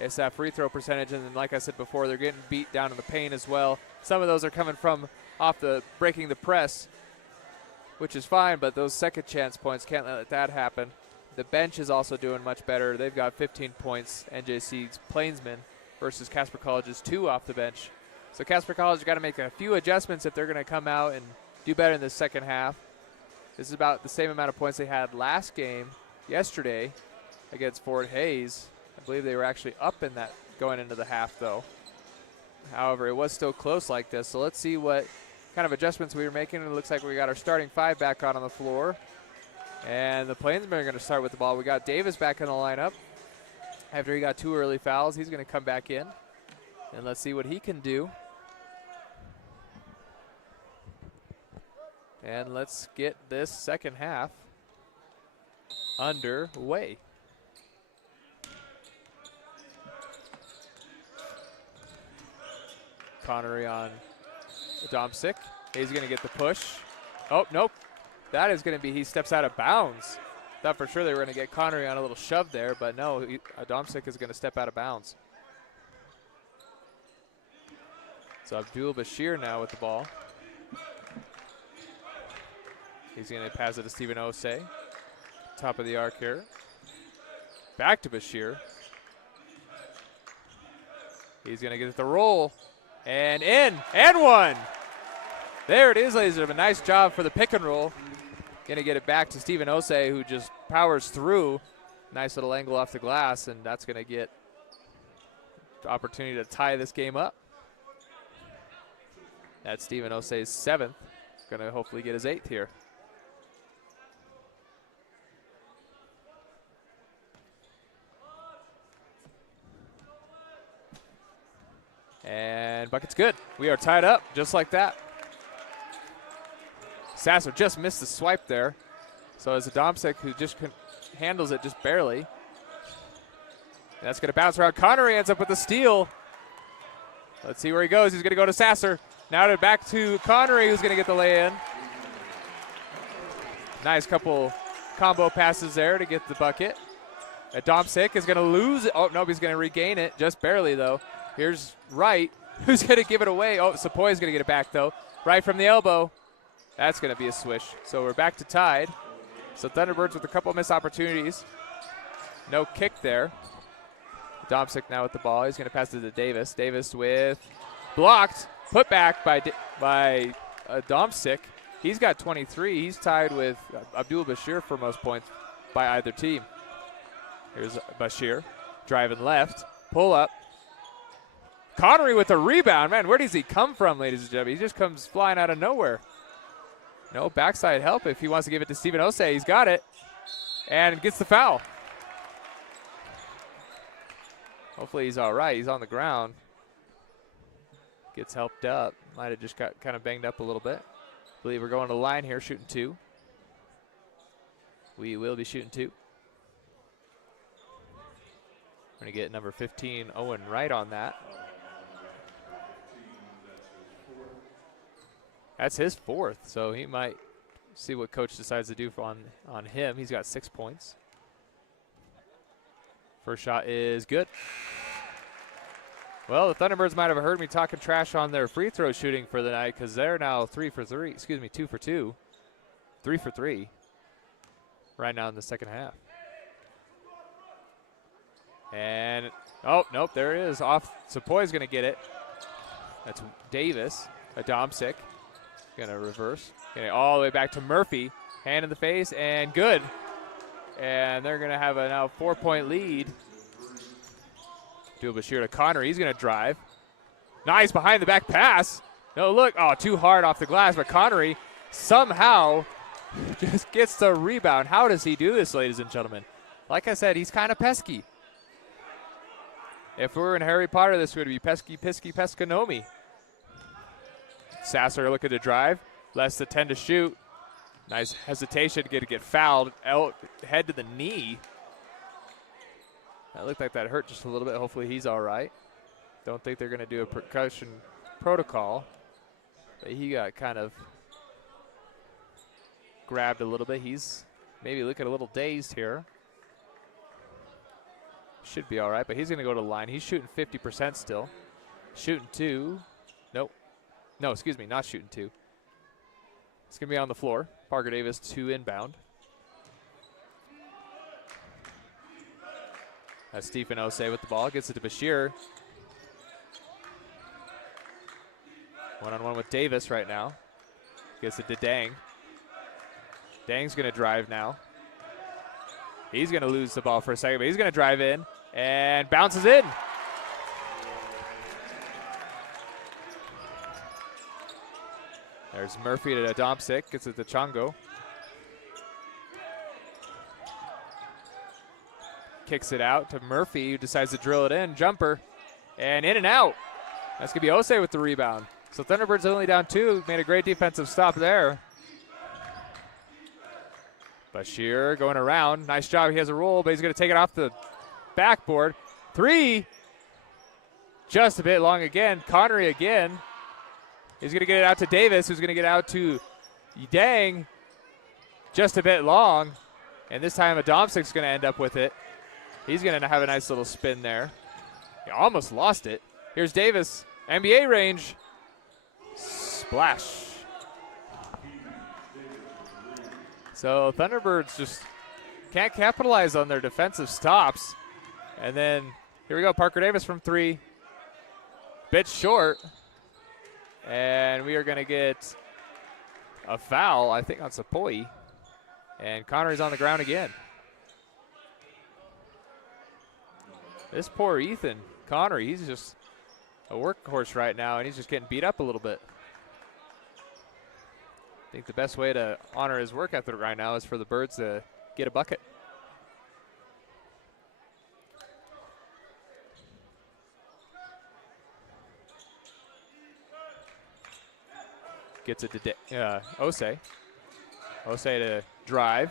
It's that free throw percentage, and then like I said before, they're getting beat down in the paint as well. Some of those are coming from off the breaking the press, which is fine, but those second chance points, can't let that happen. The bench is also doing much better. They've got 15 points, NJC's Plainsmen, versus Casper College's 2 off the bench. So Casper College got to make a few adjustments if they're going to come out and do better in the second half. This is about the same amount of points they had last game yesterday against Fort Hays. I believe they were actually up in that going into the half, though. However, it was still close like this. So let's see what kind of adjustments we were making. It looks like we got our starting 5 back on the floor. And the Plainsmen are going to start with the ball. We got Davis back in the lineup. After he got 2 early fouls, he's going to come back in. And let's see what he can do. And let's get this second half underway. Connery on Domsick. He's going to get the push. Oh, nope. That is going to be, he steps out of bounds. Thought for sure they were going to get Connery on a little shove there, but no, Domsick is going to step out of bounds. So Abdul Bashir now with the ball. He's going to pass it to Stephen Osei. Top of the arc here. Back to Bashir. He's going to get it the roll. And in, and one. There it is, ladies and gentlemen. Nice job for the pick and roll. Going to get it back to Stephen Osei, who just powers through. Nice little angle off the glass, and that's going to get the opportunity to tie this game up. That's Stephen Osei's 7th. Going to hopefully get his 8th here. And bucket's good. We are tied up just like that. Sasser just missed the swipe there. So it's Domsick who just handles it just barely. And that's going to bounce around. Connery ends up with the steal. Let's see where he goes. He's going to go to Sasser. Now back to Connery, who's going to get the lay-in. Nice couple combo passes there to get the bucket. Domsick is going to lose it. Oh, no, he's going to regain it. Just barely, though. Here's Wright, who's going to give it away. Oh, Sepoy's going to get it back, though. Right from the elbow. That's going to be a swish. So we're back to tied. So Thunderbirds with a couple missed opportunities. No kick there. Domsick now with the ball. He's going to pass it to Davis. Davis with blocked. Put back by Domsick. He's got 23. He's tied with Abdul Bashir for most points by either team. Here's Bashir driving left. Pull up. Connery with a rebound. Man, where does he come from, ladies and gentlemen? He just comes flying out of nowhere. No backside help if he wants to give it to Stephen Osei. He's got it. And gets the foul. Hopefully he's all right. He's on the ground. Gets helped up. Might have just got kind of banged up a little bit. I believe we're going to the line here, shooting 2. We will be shooting 2. We're going to get number 15, Owen Wright, on that. That's his 4th, so he might see what coach decides to do on him. He's got 6 points. First shot is good. Well, the Thunderbirds might have heard me talking trash on their free throw shooting for the night because they're now 2 for 2, 3 for 3 right now in the second half. And, oh, nope, there it is. Off, Sepoy's going to get it. That's Davis, Adamczyk, going to reverse. Getting it all the way back to Murphy. Hand in the face, and good. And they're going to have a now 4-point lead. Abdul-Bashir to Connor. He's going to drive. Nice behind the back pass. No, look. Oh, too hard off the glass, but Connery somehow just gets the rebound. How does he do this, ladies and gentlemen? Like I said, he's kind of pesky. If we were in Harry Potter, this would be Pesky, Pisky, Pescanomi. Sasser looking to drive. Less than 10 to shoot. Nice hesitation to get fouled. Out, head to the knee. That looked like that hurt just a little bit. Hopefully he's all right. Don't think they're going to do a percussion protocol. But he got kind of grabbed a little bit. He's maybe looking a little dazed here. Should be all right, but he's going to go to the line. He's shooting 50% still. Shooting 2. Nope. No, excuse me, not shooting 2. It's going to be on the floor. Parker Davis 2 inbound. That's Stephen Osei with the ball. Gets it to Bashir. One-on-one with Davis right now. Gets it to Dang. Dang's going to drive now. He's going to lose the ball for a second, but he's going to drive in and bounces in. There's Murphy to Adamczyk. Gets it to Chongo. Kicks it out to Murphy, who decides to drill it in. Jumper. And in and out. That's going to be Osei with the rebound. So Thunderbirds only down 2. Made a great defensive stop there. Bashir going around. Nice job. He has a roll, but he's going to take it off the backboard. 3. Just a bit long again. Connery again. He's going to get it out to Davis, who's going to get out to Dang. Just a bit long. And this time Adamczyk's going to end up with it. He's going to have a nice little spin there. He almost lost it. Here's Davis. NBA range. Splash. So Thunderbirds just can't capitalize on their defensive stops. And then here we go, Parker Davis from 3. Bit short. And we are going to get a foul, I think, on Sepoy. And Connery's on the ground again. This poor Ethan Connery, he's just a workhorse right now, and he's just getting beat up a little bit. I think the best way to honor his work ethic right now is for the Birds to get a bucket. Gets it to Osei. Osei to drive.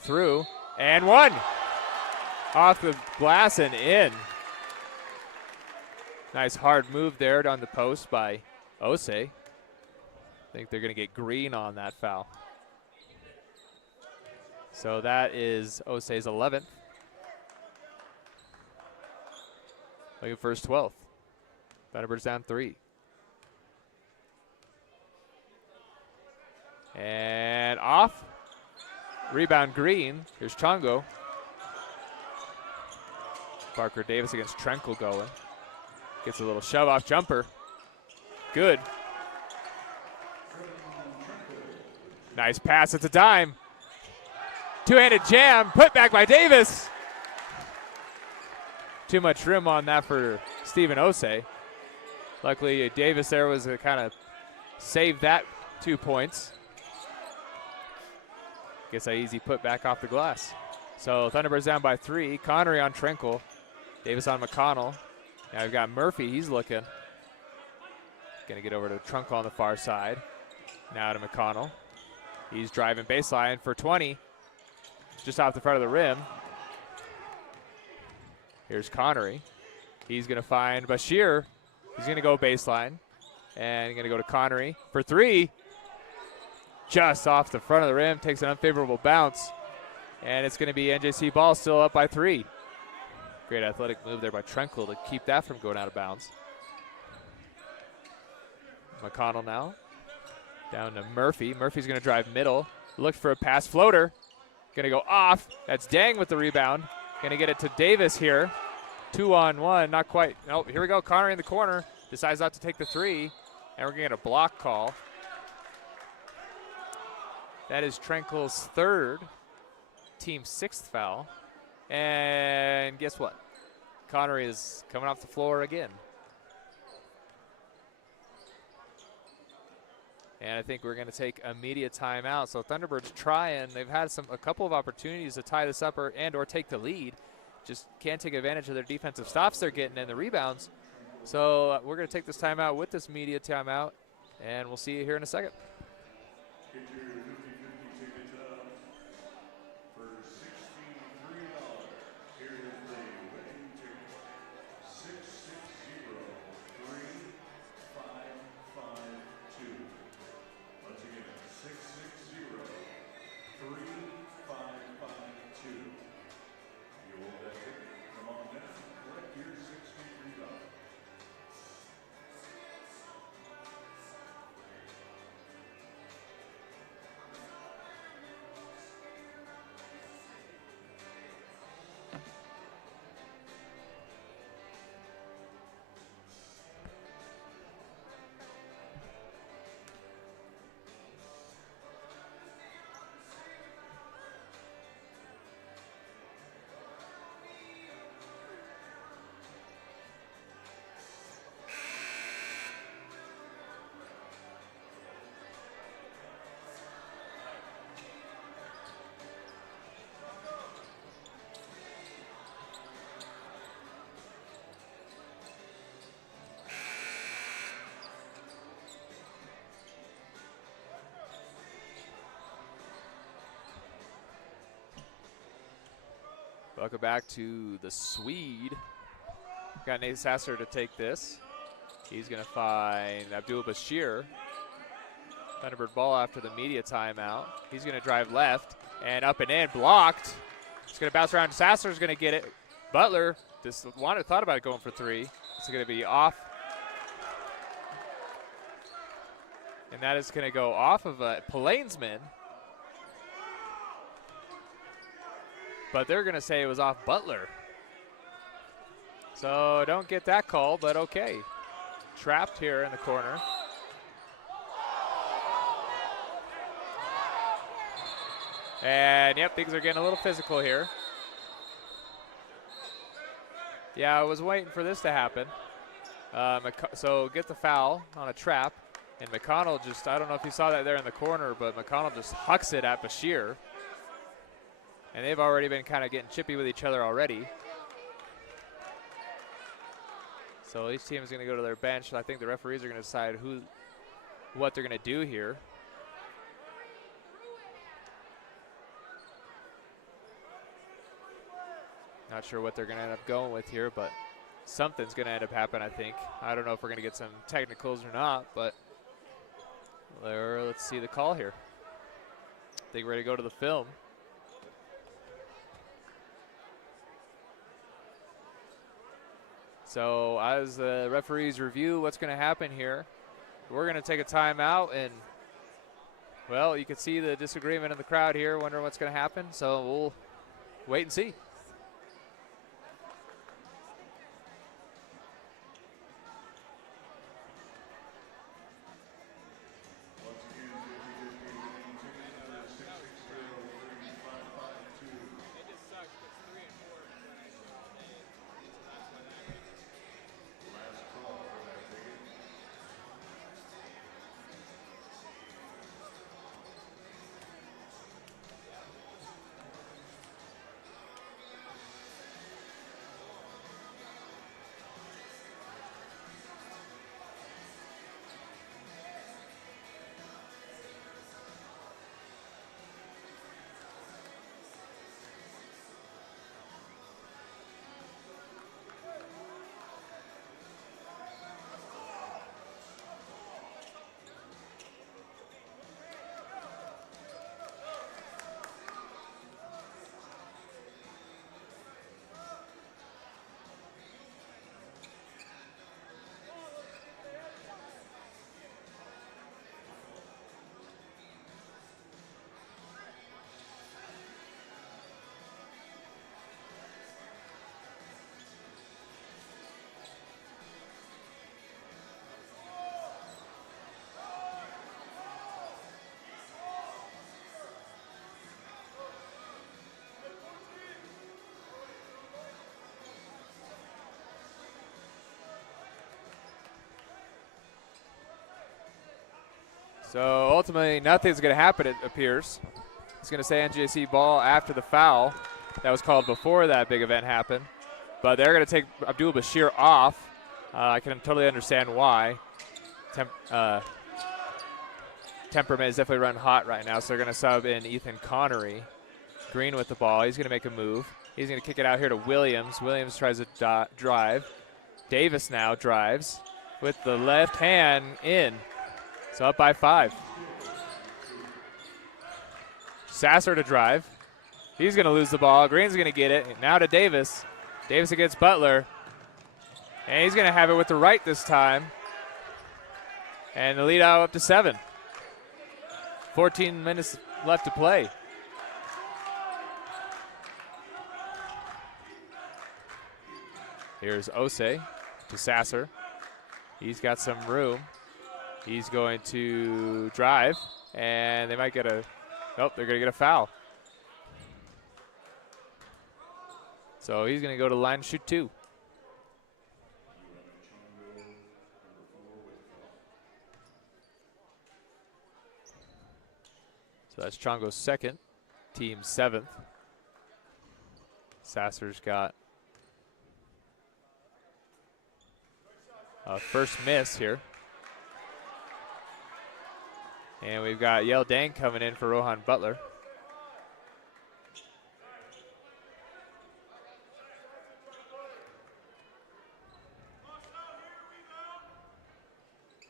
Through. And 1. Off the glass and in. Nice hard move there on the post by Osei. I think they're going to get green on that foul. So that is Osei's 11th. Looking for his 12th. Thunderbirds down 3. And off. Rebound Green. Here's Chongo. Parker Davis against Trenkel going. Gets a little shove off jumper. Good. Nice pass. It's a dime. Two-handed jam. Put back by Davis. Too much room on that for Stephen Osei. Luckily, Davis there was to kind of save that 2 points. Gets that easy put back off the glass. So Thunderbirds down by 3. Connery on Trenkel. Davis on McConnell. Now we've got Murphy. He's looking. Going to get over to Trunkel on the far side. Now to McConnell. He's driving baseline for 20. Just off the front of the rim. Here's Connery. He's going to find Bashir. He's going to go baseline. And going to go to Connery for 3. Just off the front of the rim. Takes an unfavorable bounce. And it's going to be NJC ball still up by 3. Great athletic move there by Trenkle to keep that from going out of bounds. McConnell now. Down to Murphy. Murphy's going to drive middle. Look for a pass floater. Going to go off. That's Dang with the rebound. Going to get it to Davis here. 2-on-1. Not quite. Nope. Here we go. Connor in the corner. Decides not to take the three. And we're going to get a block call. That is Trenkle's third. Team sixth foul. And guess what? Connor is coming off the floor again. And I think we're going to take a media timeout. So Thunderbirds trying. They've had a couple of opportunities to tie this up or take the lead. Just can't take advantage of their defensive stops they're getting and the rebounds. So we're going to take this timeout with this media timeout, and we'll see you here in a second. Welcome back to the Swede. Got Nate Sasser to take this. He's going to find Abdul Bashir. Thunderbird ball after the media timeout. He's going to drive left and up and in, blocked. It's going to bounce around. Sasser's going to get it. Butler just thought about it going for three. It's going to be off. And that is going to go off of a Plainsman. But they're going to say it was off Butler. So don't get that call, but okay. Trapped here in the corner. And, yep, things are getting a little physical here. Yeah, I was waiting for this to happen. So get the foul on a trap. And McConnell just, I don't know if you saw that there in the corner, but McConnell just hucks it at Bashir. And they've already been kind of getting chippy with each other already. So each team is going to go to their bench. I think the referees are going to decide what they're going to do here. Not sure what they're going to end up going with here, but something's going to end up happening, I think. I don't know if we're going to get some technicals or not, but let's see the call here. I think we're ready to go to the film. So as the referees review what's going to happen here, we're going to take a timeout, and, well, you can see the disagreement in the crowd here, wondering what's going to happen. So we'll wait and see. So ultimately, nothing's going to happen, it appears. It's going to say NJC ball after the foul that was called before that big event happened. But they're going to take Abdul Bashir off. I can totally understand why. Temperament is definitely running hot right now, so they're going to sub in Ethan Connery. Green with the ball. He's going to make a move. He's going to kick it out here to Williams. Williams tries to drive. Davis now drives with the left hand in. So up by 5. Sasser to drive. He's going to lose the ball. Green's going to get it. Now to Davis. Davis against Butler. And he's going to have it with the right this time. And the lead out up to 7. 14 minutes left to play. Here's Osei to Sasser. He's got some room. He's going to drive, and they might get a, nope, they're going to get a foul. So he's going to go to the line and shoot 2. So that's Chongo's second, team 7th. Sasser's got a first miss here. And we've got Yale Dang coming in for Rohan Butler.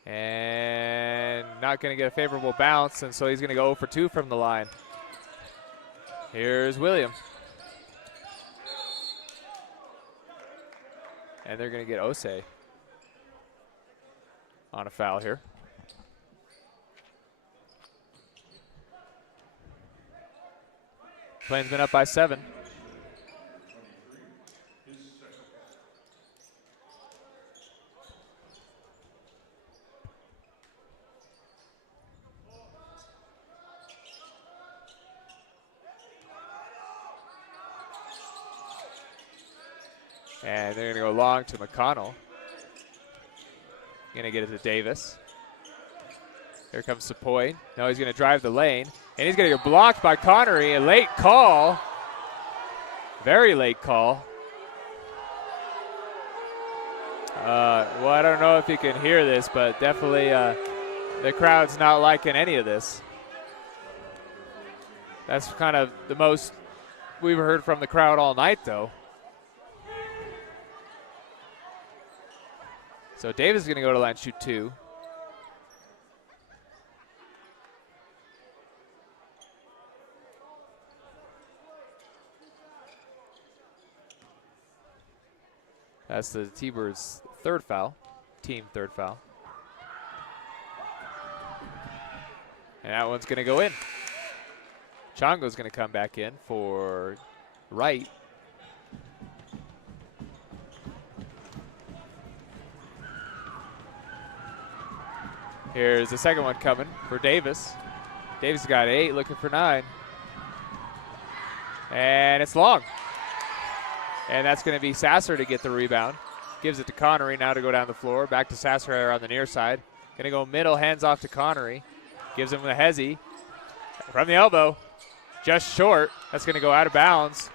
And not going to get a favorable bounce, and so he's going to go 0 for 2 from the line. Here's William. And they're going to get Osei on a foul here. Plains been up by 7. And they're going to go long to McConnell. Going to get it to Davis. Here comes Sepoy. Now he's going to drive the lane. And he's going to get blocked by Connery. A late call. Very late call. Well, I don't know if you can hear this, but definitely the crowd's not liking any of this. That's kind of the most we've heard from the crowd all night, though. So Davis is going to go to line and shoot 2. That's the T-Birds' third foul, team third foul. And that one's going to go in. Chongo's going to come back in for Wright. Here's the second one coming for Davis. Davis got 8, looking for 9. And it's long. And that's going to be Sasser to get the rebound. Gives it to Connery now to go down the floor. Back to Sasser on the near side. Going to go middle, hands off to Connery. Gives him the hezzy. From the elbow. Just short. That's going to go out of bounds.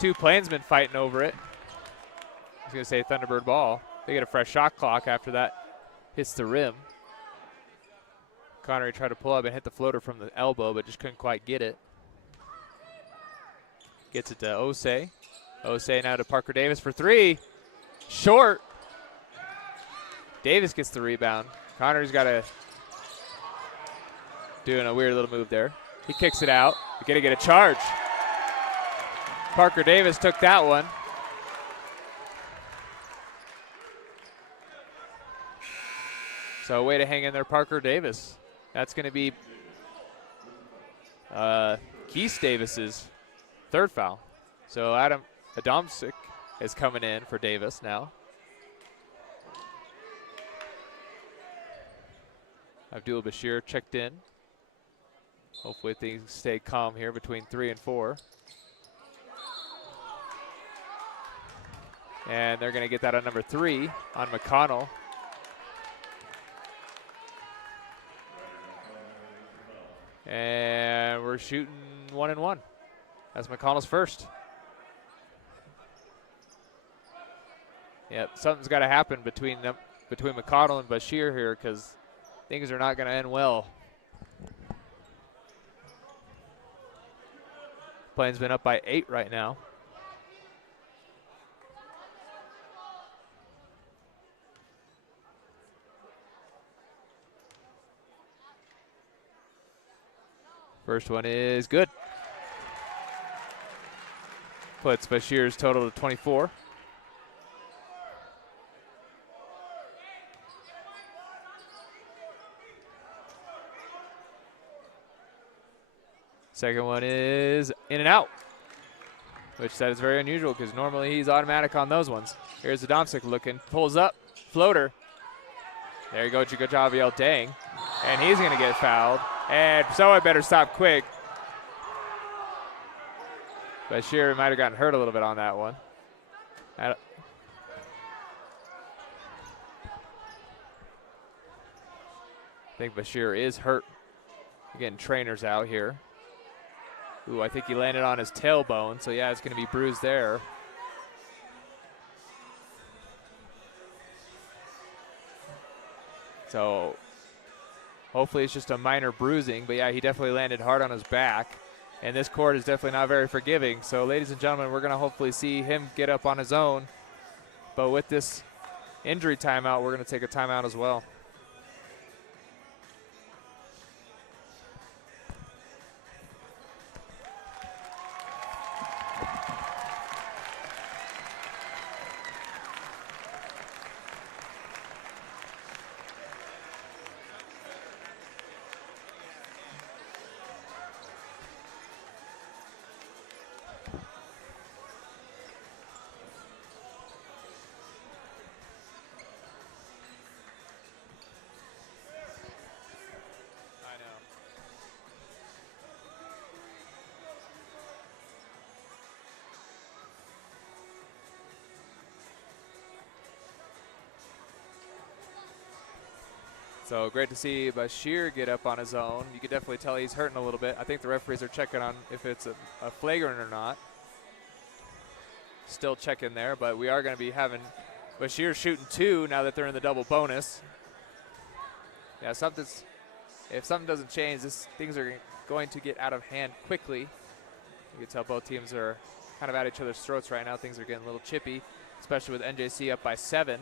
2 Plainsmen fighting over it. I was going to say Thunderbird ball. They get a fresh shot clock after that hits the rim. Connery tried to pull up and hit the floater from the elbow, but just couldn't quite get it. Gets it to Osei. Osei now to Parker Davis for 3. Short. Davis gets the rebound. Connery's got doing a weird little move there. He kicks it out. We're going to get a charge. Parker Davis took that one. So way to hang in there, Parker Davis. That's going to be Keith Davis's third foul. So Adam Adamczyk is coming in for Davis now. Abdul Bashir checked in. Hopefully things stay calm here between 3 and 4. And they're going to get that on number 3 on McConnell. And we're shooting 1 and 1. That's McConnell's first. Yep, something's got to happen between McConnell and Bashir here, because things are not going to end well. Plains been up by 8 right now. First one is good. Puts Bashir's total to 24. Second one is in and out, which that is very unusual because normally he's automatic on those ones. Here's Adamczyk looking, pulls up, floater. There you go, good job, Dang. And he's going to get fouled. And so I better stop quick. Bashir might have gotten hurt a little bit on that one. I think Bashir is hurt. Again, trainers out here. Ooh, I think he landed on his tailbone, so yeah, it's going to be bruised there. So hopefully it's just a minor bruising, but yeah, he definitely landed hard on his back. And this court is definitely not very forgiving. So ladies and gentlemen, we're going to hopefully see him get up on his own. But with this injury timeout, we're going to take a timeout as well. So great to see Bashir get up on his own. You can definitely tell he's hurting a little bit. I think the referees are checking on if it's a flagrant or not. Still checking there, but we are going to be having Bashir shooting 2 now that they're in the double bonus. Yeah, if something doesn't change, things are going to get out of hand quickly. You can tell both teams are kind of at each other's throats right now. Things are getting a little chippy, especially with NJC up by 7.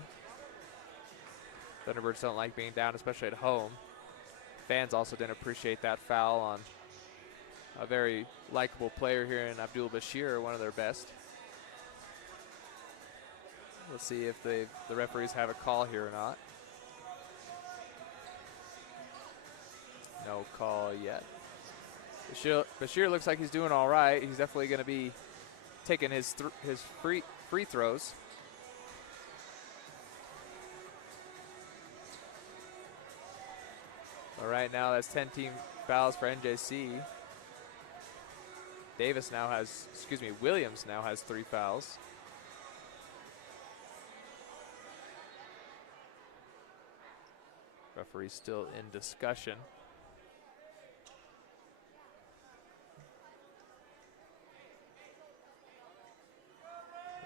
Thunderbirds don't like being down, especially at home. Fans also didn't appreciate that foul on a very likable player here in Abdul Bashir, one of their best. Let's see if the referees have a call here or not. No call yet. Bashir looks like he's doing all right. He's definitely going to be taking his free throws. All right, now that's 10 team fouls for NJC. Williams now has 3 fouls. Referee still in discussion.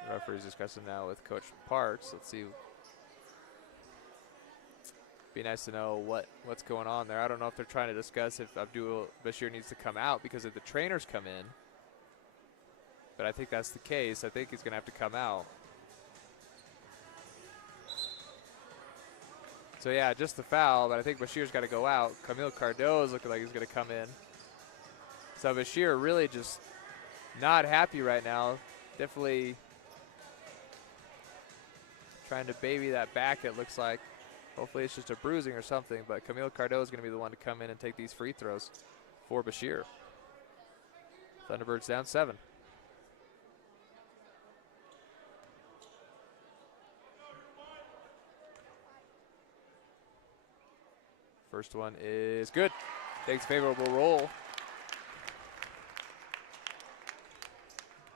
The referee's discussing now with Coach Parks. Let's see. Be nice to know what's going on there. I don't know if they're trying to discuss if Abdul Bashir needs to come out because if the trainers come in. But I think that's the case. I think he's going to have to come out. So yeah, just the foul, but I think Bashir's got to go out. Camille Cardo is looking like he's going to come in. So Bashir really just not happy right now. Definitely trying to baby that back, it looks like. Hopefully it's just a bruising or something, but Camille Cardo is going to be the one to come in and take these free throws for Bashir. Thunderbirds down 7. First one is good. Takes favorable roll.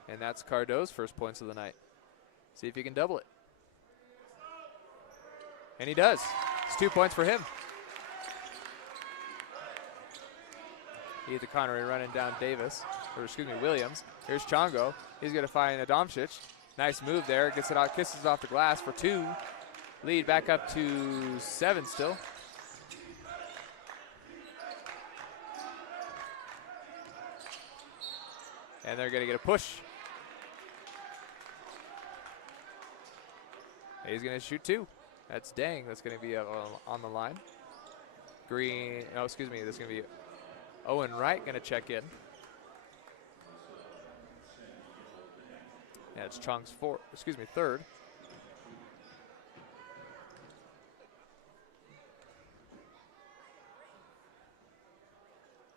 And that's Cardo's first points of the night. See if he can double it. And he does. It's 2 points for him. Ethan Connery running down Davis, or excuse me, Williams. Here's Chongo. He's going to find Adamczyk. Nice move there. Gets it out, kisses it off the glass for 2. Lead back up to 7 still. And they're going to get a push. He's going to shoot 2. That's Dang. That's going to be on the line. Green, no, excuse me. That's going to be Owen Wright going to check in. Yeah, it's Chong's third.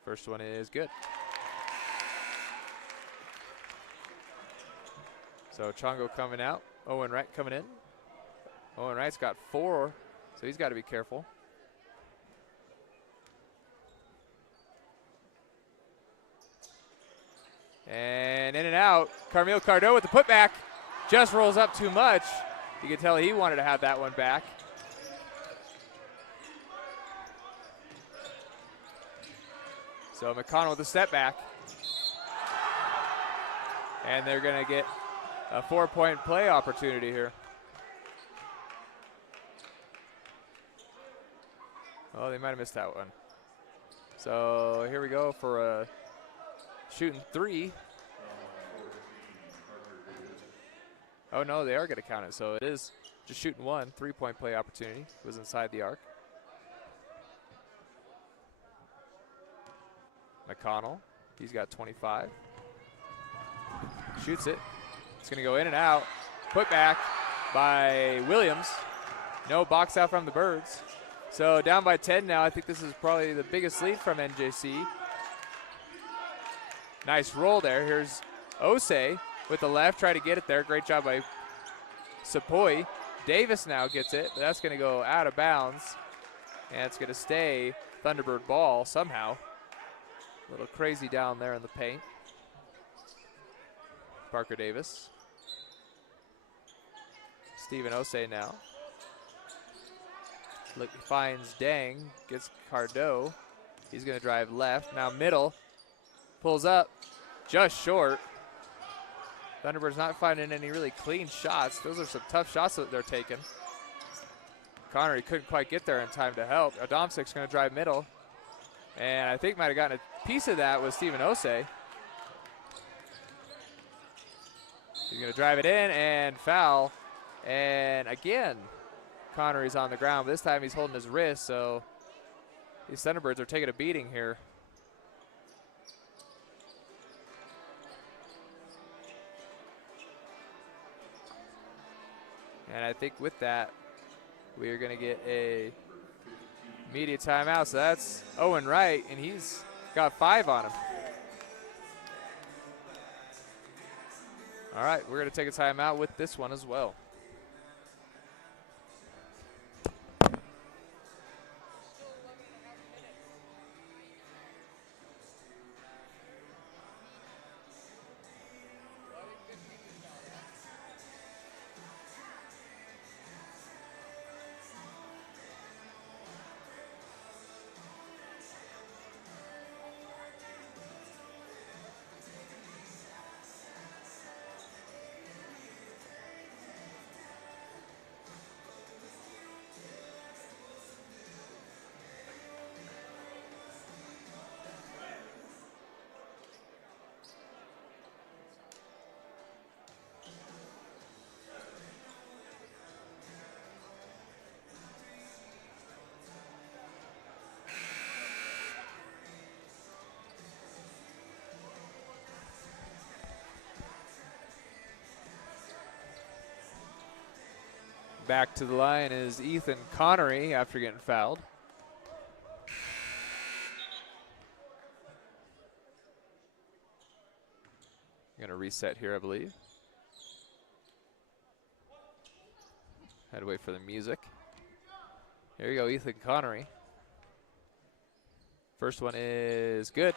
First one is good. So Chongo coming out, Owen Wright coming in. Owen Wright's got 4, so he's got to be careful. And in and out, Carmel Cardo with the putback. Just rolls up too much. You can tell he wanted to have that one back. So McConnell with a step back. And they're going to get a 4-point play opportunity here. Oh, they might have missed that one. So here we go for a shooting 3. Oh no, they are going to count it. So it is just shooting 1, 3-point play opportunity. It was inside the arc. McConnell, he's got 25. Shoots it. It's going to go in and out. Put back by Williams. No box out from the Birds. So down by 10 now. I think this is probably the biggest lead from NJC. Nice roll there. Here's Osei with the left. Try to get it there. Great job by Sepoy. Davis now gets it. But that's going to go out of bounds. And it's going to stay Thunderbird ball somehow. A little crazy down there in the paint. Parker Davis. Stephen Osei now. Look, finds Dang, gets Cardo. He's going to drive left. Now middle. Pulls up. Just short. Thunderbird's not finding any really clean shots. Those are some tough shots that they're taking. Connery couldn't quite get there in time to help. Adamczyk's going to drive middle. And I think might have gotten a piece of that with Stephen Osei. He's going to drive it in and foul. And again, Connery's on the ground. This time he's holding his wrist, so these Thunderbirds are taking a beating here. And I think with that, we are going to get a media timeout. So that's Owen Wright, and he's got 5 on him. All right, we're going to take a timeout with this one as well. Back to the line is Ethan Connery after getting fouled. Going to reset here, I believe. Had to wait for the music. Here you go, Ethan Connery. First one is good.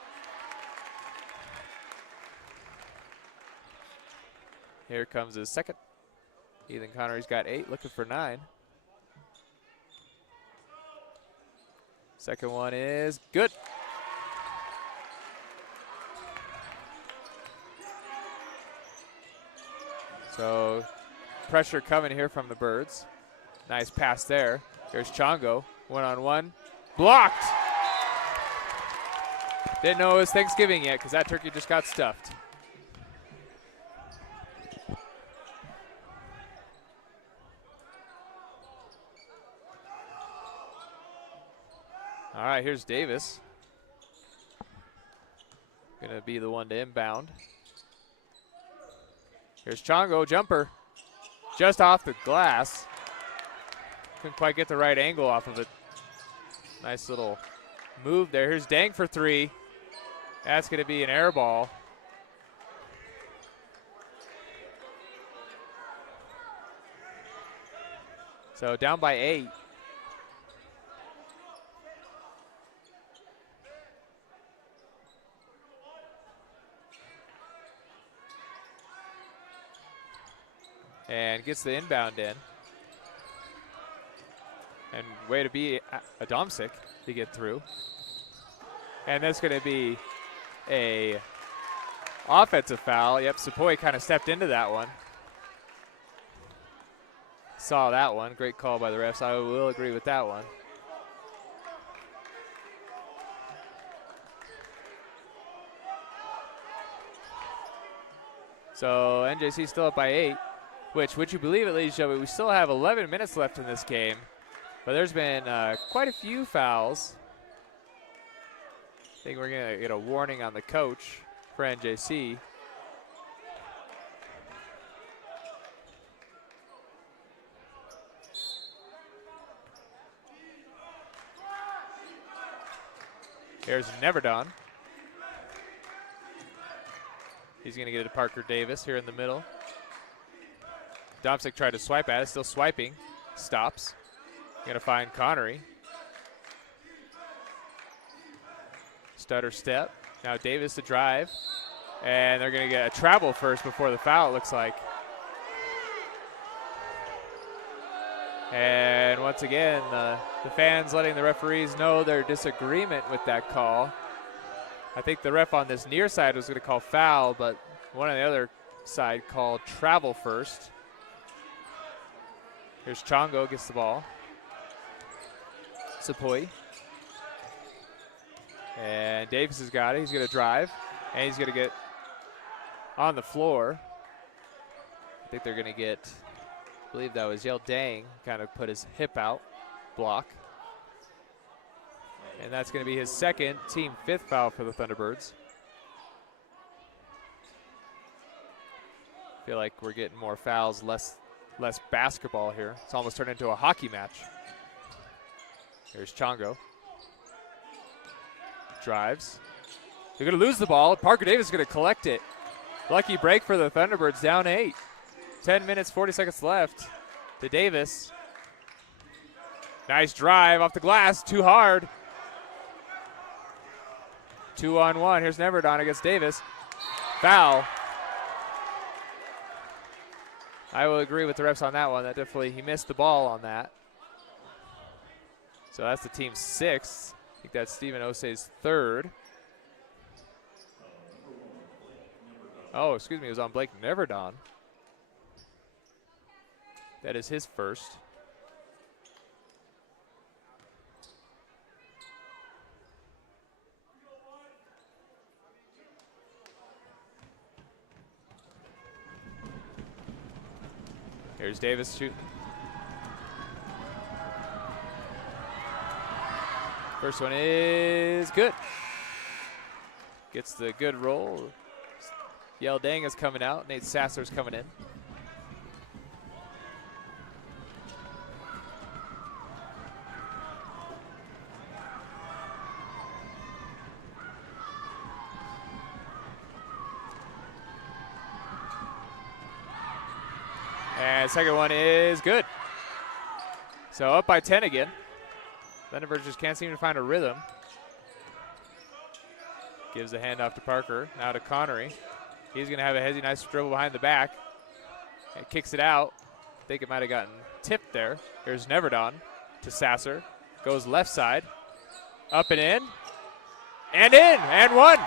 Here comes his second. Ethan Connery's got 8, looking for 9. Second one is good. So pressure coming here from the Birds. Nice pass there. Here's Chongo, one-on-one. Blocked. Didn't know it was Thanksgiving yet because that turkey just got stuffed. All right, here's Davis. Gonna be the one to inbound. Here's Chongo, jumper. Just off the glass. Couldn't quite get the right angle off of it. Nice little move there. Here's Dang for three. That's gonna be an air ball. So down by 8. And gets the inbound in. And way to be Adamczyk to get through. And that's going to be a offensive foul. Yep, Sepoy kind of stepped into that one. Saw that one. Great call by the refs. I will agree with that one. So NJC still up by 8. Which, would you believe it, ladies and gentlemen, we still have 11 minutes left in this game. But there's been quite a few fouls. I think we're going to get a warning on the coach for NJC. Here's Neverdon. He's going to get it to Parker Davis here in the middle. Domsic tried to swipe at it, still swiping. Stops. Going to find Connery. Stutter step. Now Davis to drive. And they're going to get a travel first before the foul, it looks like. And once again, the fans letting the referees know their disagreement with that call. I think the ref on this near side was going to call foul, but one on the other side called travel first. Here's Chongo, gets the ball. Sepoy. And Davis has got it. He's going to drive, and he's going to get on the floor. I think they're going to get, I believe that was Yell Dang, kind of put his hip out, block. And that's going to be his second, team 5th foul for the Thunderbirds. I feel like we're getting more fouls, less basketball here. It's almost turned into a hockey match. Here's Chongo. Drives. They're going to lose the ball. Parker Davis is going to collect it. Lucky break for the Thunderbirds, down 8. 10 minutes, 40 seconds left to Davis. Nice drive off the glass, too hard. 2-on-1. Here's Neverdon against Davis. Foul. I will agree with the refs on that one. That definitely, he missed the ball on that. So that's the team's 6th. I think that's Stephen Osei's 3rd. Oh, excuse me, it was on Blake Neverdon. That is his 1st. Here's Davis shooting. First one is good. Gets the good roll. Yell Dang is coming out. Nate Sasser's coming in. And second one is good. So up by 10 again. Thunderbirds just can't seem to find a rhythm. Gives the handoff to Parker. Now to Connery. He's going to have a hezzy nice dribble behind the back. And kicks it out. I think it might have gotten tipped there. Here's Neverdon to Sasser. Goes left side. Up and in. And in. And one.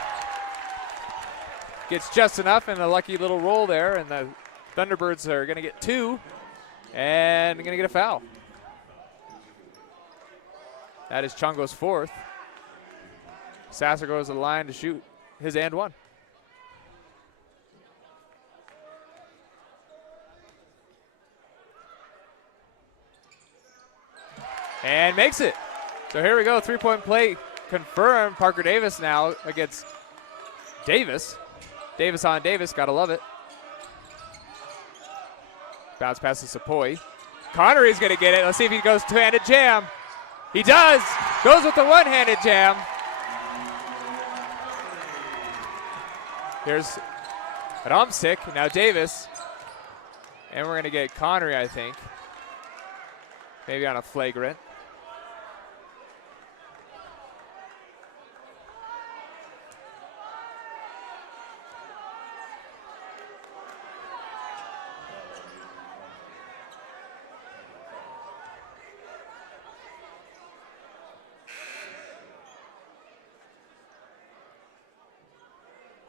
Gets just enough and a lucky little roll there. And the Thunderbirds are going to get 2 and going to get a foul. That is Chongo's 4th. Sasser goes to the line to shoot his and 1. And makes it. So here we go, 3-point play confirmed. Parker Davis now against Davis. Davis on Davis, gotta love it. Bounce pass to Sepoy. Connery's gonna get it. Let's see if he goes two-handed jam. He does. Goes with the one-handed jam. Here's Adamczyk, now Davis. And we're gonna get Connery, I think. Maybe on a flagrant.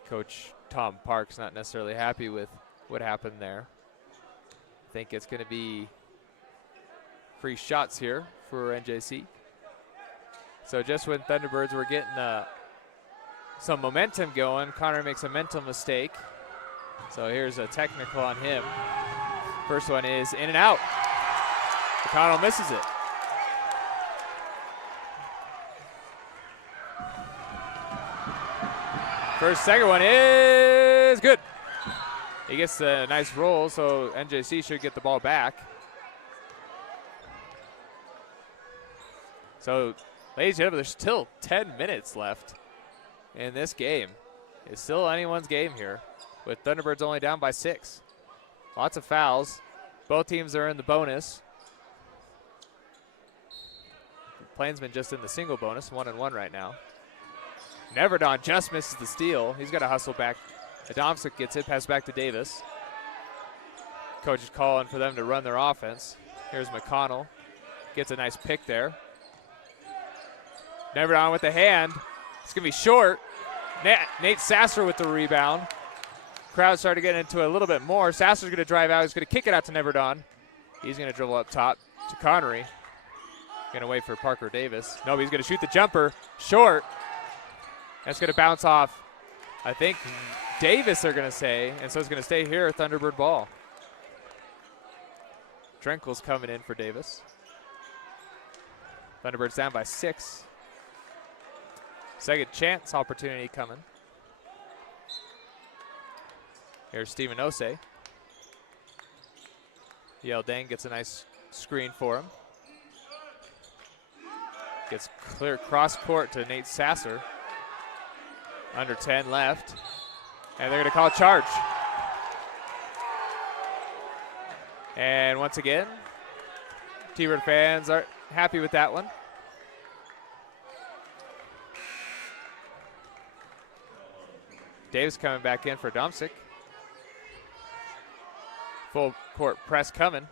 Coach Tom Park's not necessarily happy with what happened there. I think it's going to be free shots here for NJC. So just when Thunderbirds were getting some momentum going, Connor makes a mental mistake. So here's a technical on him. First one is in and out. McConnell misses it. Second one is good. He gets a nice roll, so NJC should get the ball back. So, ladies and gentlemen, there's still 10 minutes left in this game. It's still anyone's game here, with Thunderbirds only down by 6. Lots of fouls. Both teams are in the bonus. Plainsman just in the single bonus, 1-1 right now. Neverdon just misses the steal. He's got to hustle back. Adamczyk gets it, pass back to Davis. Coach is calling for them to run their offense. Here's McConnell. Gets a nice pick there. Neverdon with the hand. It's going to be short. Nate Sasser with the rebound. Crowd started getting into it a little bit more. Sasser's going to drive out. He's going to kick it out to Neverdon. He's going to dribble up top to Connery. Going to wait for Parker Davis. No, he's going to shoot the jumper. Short. That's going to bounce off, I think, Davis, they're going to say, and so it's going to stay here, Thunderbird ball. Drenkel's coming in for Davis. Thunderbirds down by 6. Second chance opportunity coming. Here's Stephen Osei. Yeldang gets a nice screen for him. Gets clear cross court to Nate Sasser. Under 10 left, and they're going to call a charge. And once again, T-Bird fans aren't happy with that one. Davis coming back in for Adamczyk. Full court press coming.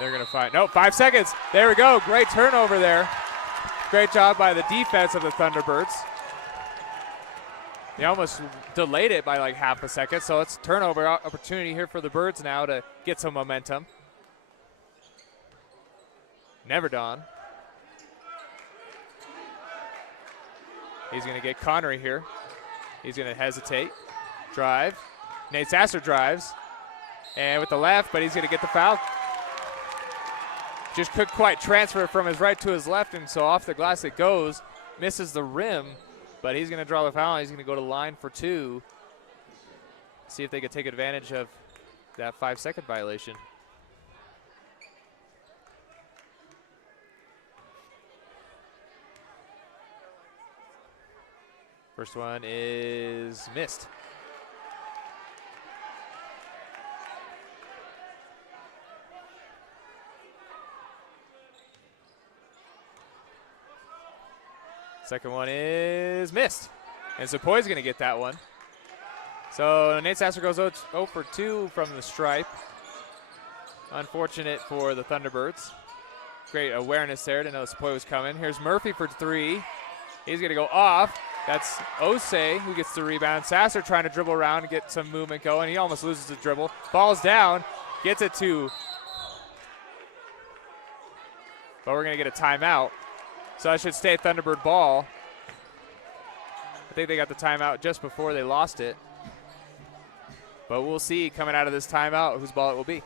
They're going to find, nope, 5 seconds. There we go. Great turnover there. Great job by the defense of the Thunderbirds. They almost delayed it by like half a second, so it's turnover opportunity here for the Birds now to get some momentum. Neverdon. He's going to get Connery here. He's going to hesitate. Drive. Nate Sasser drives. And with the left, but he's going to get the foul. Just couldn't quite transfer from his right to his left, and so off the glass it goes. Misses the rim, but he's going to draw the foul. He's going to go to the line for 2. See if they can take advantage of that 5-second violation. First one is missed. Second one is missed. And Sepoy's going to get that one. So Nate Sasser goes 0 for 2 from the stripe. Unfortunate for the Thunderbirds. Great awareness there. Didn't know Sepoy was coming. Here's Murphy for three. He's going to go off. That's Osei who gets the rebound. Sasser trying to dribble around and get some movement going. He almost loses the dribble. Falls down. Gets it to. But we're going to get a timeout. So that should stay Thunderbird ball. I think they got the timeout just before they lost it. But we'll see coming out of this timeout whose ball it will be.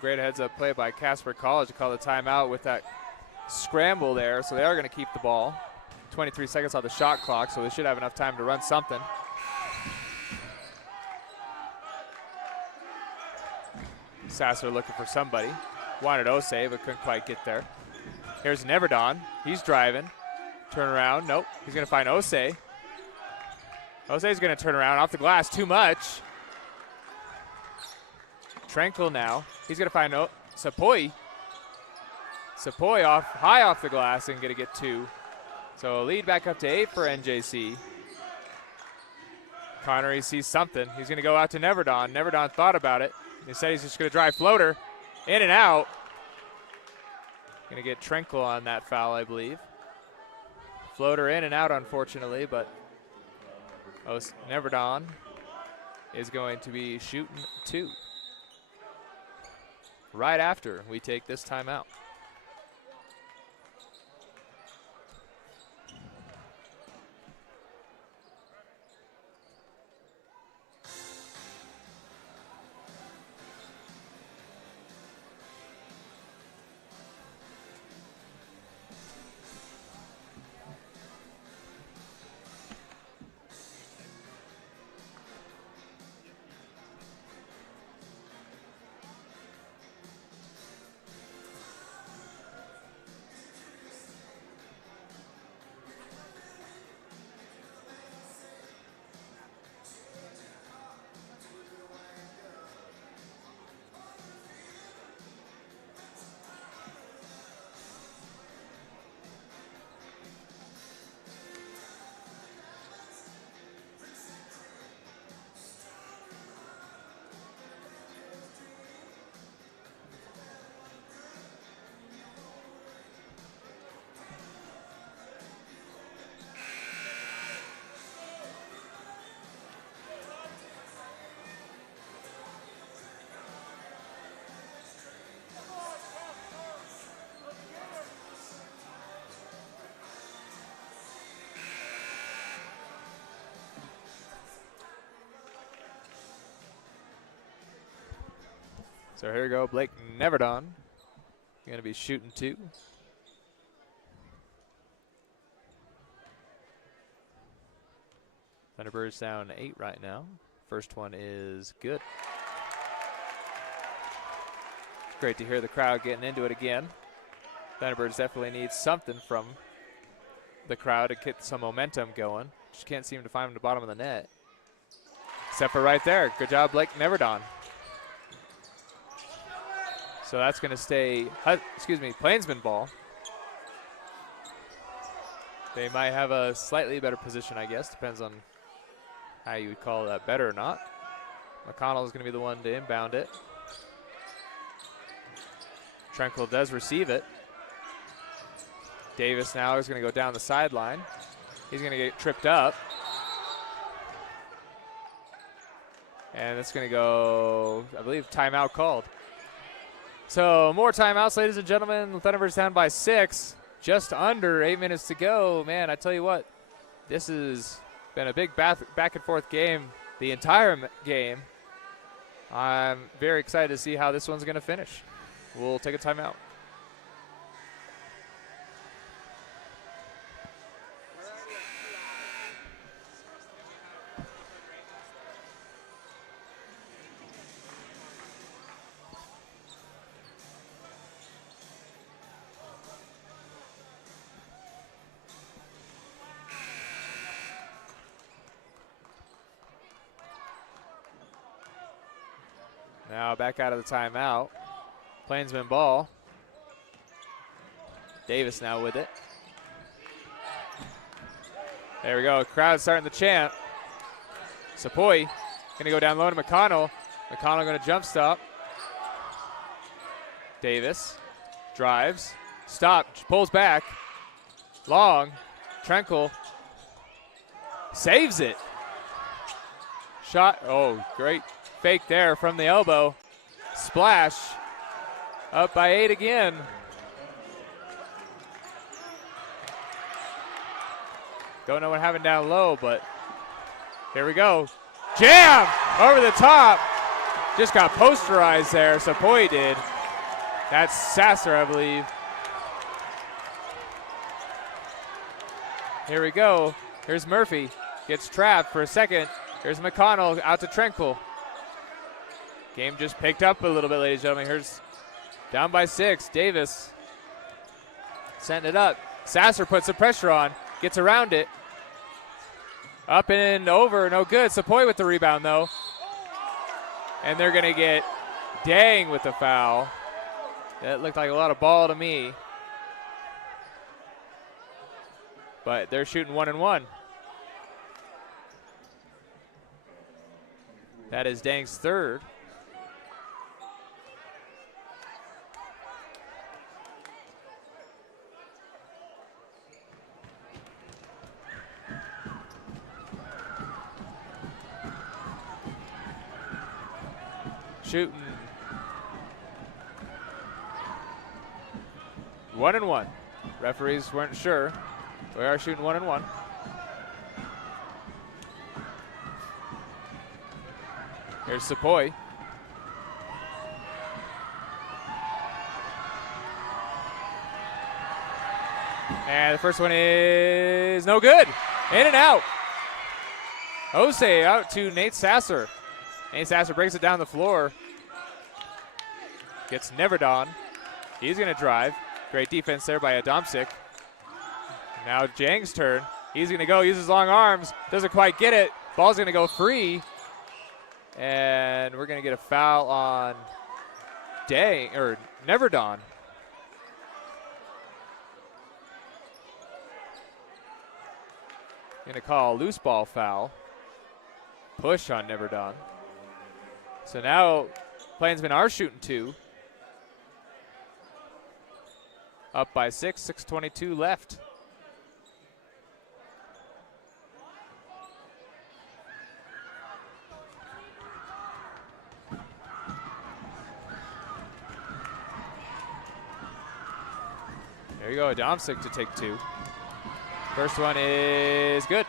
Great heads-up play by Casper College to call the timeout with that scramble there. So they are going to keep the ball. 23 seconds on the shot clock, so they should have enough time to run something. Sasser looking for somebody. Wanted Osei, but couldn't quite get there. Here's Neverdon. He's driving. Turn around. Nope. He's going to find Osei. Osei's going to turn around off the glass. Too much. Tranquil now. He's going to find Sepoy. Sepoy off high off the glass and going to get two. So a lead back up to 8 for NJC. Connery sees something. He's going to go out to Neverdon. Neverdon thought about it. He said he's just going to drive floater. In and out. Going to get Tranquil on that foul, I believe. Floater in and out, unfortunately, but Neverdon is going to be shooting two. Right after we take this timeout. So here we go, Blake Neverdon. Going to be shooting two. Thunderbirds down 8 right now. First one is good. Great to hear the crowd getting into it again. Thunderbirds definitely need something from the crowd to get some momentum going. Just can't seem to find the bottom of the net. Except for right there. Good job, Blake Neverdon. So that's going to stay, Plainsman ball. They might have a slightly better position, I guess. Depends on how you would call that better or not. McConnell is going to be the one to inbound it. Trenkle does receive it. Davis now is going to go down the sideline. He's going to get tripped up. And it's going to go, I believe, timeout called. So more timeouts, ladies and gentlemen. The Thunderbirds down by 6. Just under 8 minutes to go. Man, I tell you what, this has been a big back and forth game the entire game. I'm very excited to see how this one's going to finish. We'll take a timeout. Now back out of the timeout. Plainsman ball. Davis now with it. There we go. Crowd starting the chant. Sepoy going to go down low to McConnell. McConnell going to jump stop. Davis drives. Stop. Pulls back. Long. Trenkle. Saves it. Shot. Oh, great fake there from the elbow. Splash. Up by 8 again. Don't know what happened down low, but here we go. Jam! Over the top. Just got posterized there. Sepoy did. That's Sasser, I believe. Here we go. Here's Murphy. Gets trapped for a second. Here's McConnell out to Trenkle. Game just picked up a little bit, ladies and gentlemen. Here's down by 6. Davis setting it up. Sasser puts the pressure on. Gets around it. Up and over. No good. Sepoy with the rebound, though. And they're going to get Dang with the foul. That looked like a lot of ball to me. But they're shooting 1 and 1. That is Dang's third. Shooting 1 and 1. Referees weren't sure. We are shooting 1 and 1. Here's Sepoy. And the first one is no good. In and out. Osei out to Nate Sasser. Nate Sasser breaks it down the floor. Gets Neverdon. He's going to drive. Great defense there by Adamczyk. Now Jang's turn. He's going to go, use his long arms. Doesn't quite get it. Ball's going to go free. And we're going to get a foul on Neverdon. Going to call a loose ball foul. Push on Neverdon. So now Plainsmen are shooting 2. Up by 6, 6:22 left. There you go, Adamczyk to take 2. First one is good.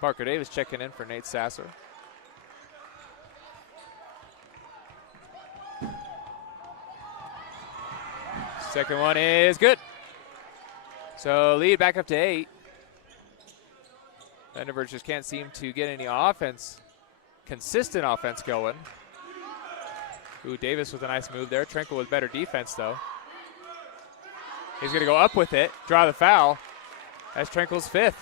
Parker Davis checking in for Nate Sasser. Second one is good. So lead back up to 8. Thunderbirds just can't seem to get any offense, consistent offense going. Ooh, Davis with a nice move there. Trenkle with better defense, though. He's going to go up with it, draw the foul. That's Trenkle's 5th.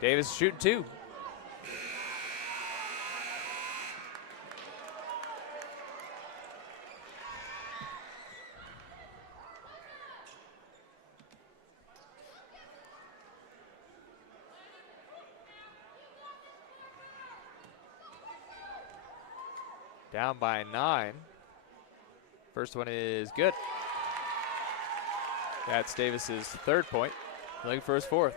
Davis shooting 2. Down by 9. First one is good. That's Davis's 3rd point. Looking for his 4th.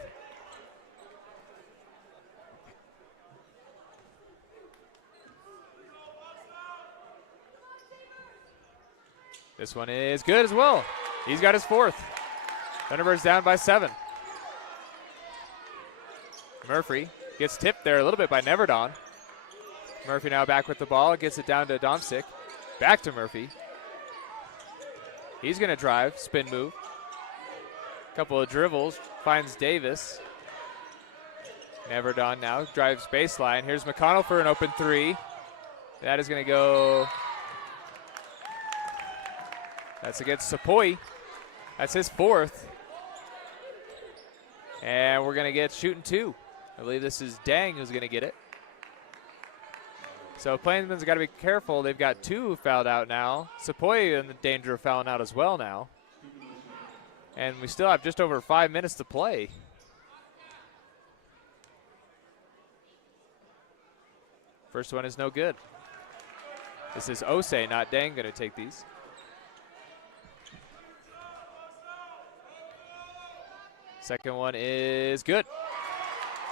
This one is good as well. He's got his 4th. Thunderbirds down by 7. Murphy gets tipped there a little bit by Neverdon. Murphy now back with the ball, gets it down to Domsic. Back to Murphy. He's going to drive, spin move. Couple of dribbles, finds Davis. Neverdon now drives baseline. Here's McConnell for an open 3. That is going to go. That's against Sepoy. That's his 4th. And we're going to get shooting 2. I believe this is Dang who's going to get it. So Plainsman's got to be careful. They've got 2 fouled out now. Sepoy in the danger of fouling out as well now. And we still have just over 5 minutes to play. First one is no good. This is Osei, not Dang, going to take these. Second one is good.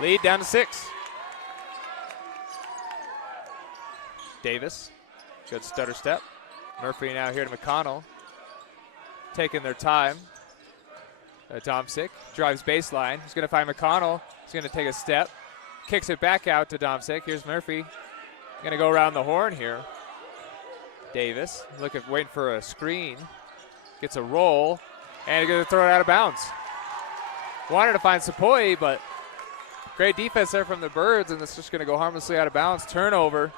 Lead down to 6. Davis, good stutter step. Murphy now here to McConnell. Taking their time. Domsic drives baseline. He's going to find McConnell. He's going to take a step. Kicks it back out to Domsic. Here's Murphy. Going to go around the horn here. Davis waiting for a screen. Gets a roll. And he's going to throw it out of bounds. Wanted to find Sepoy, but great defense there from the Birds, and it's just going to go harmlessly out of bounds. Turnover.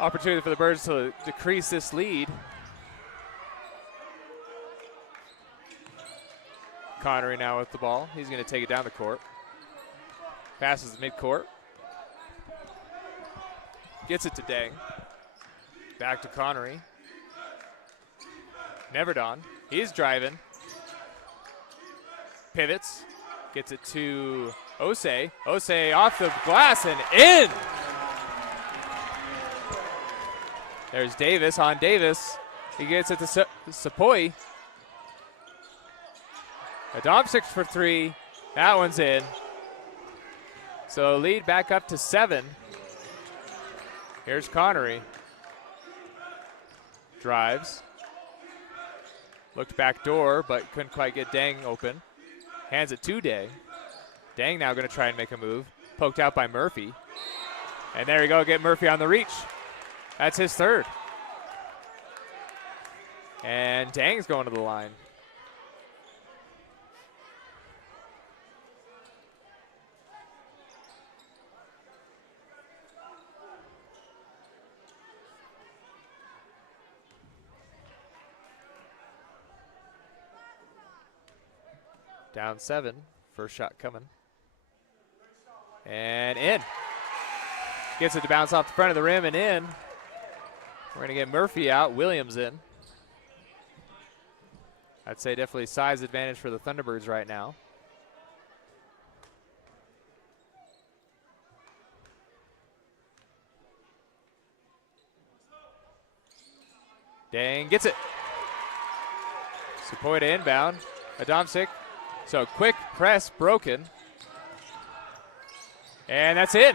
Opportunity for the Birds to decrease this lead. Connery now with the ball. He's going to take it down the court. Passes midcourt. Gets it to Dang. Back to Connery. Neverdon. He's driving. Pivots. Gets it to Osei. Osei off the glass and in. There's Davis on Davis. He gets it to Sepoy. Domsic for 3. That one's in. So lead back up to 7. Here's Connery. Drives. Looked back door, but couldn't quite get Dang open. Hands it to Dang. Dang now going to try and make a move. Poked out by Murphy. And there you go, get Murphy on the reach. That's his 3rd. And Dang's going to the line. Down 7. First shot coming. And in. Gets it to bounce off the front of the rim and in. We're going to get Murphy out. Williams in. I'd say definitely size advantage for the Thunderbirds right now. Dang gets it. Sepoy to inbound. Domsic. So quick press broken. And that's in.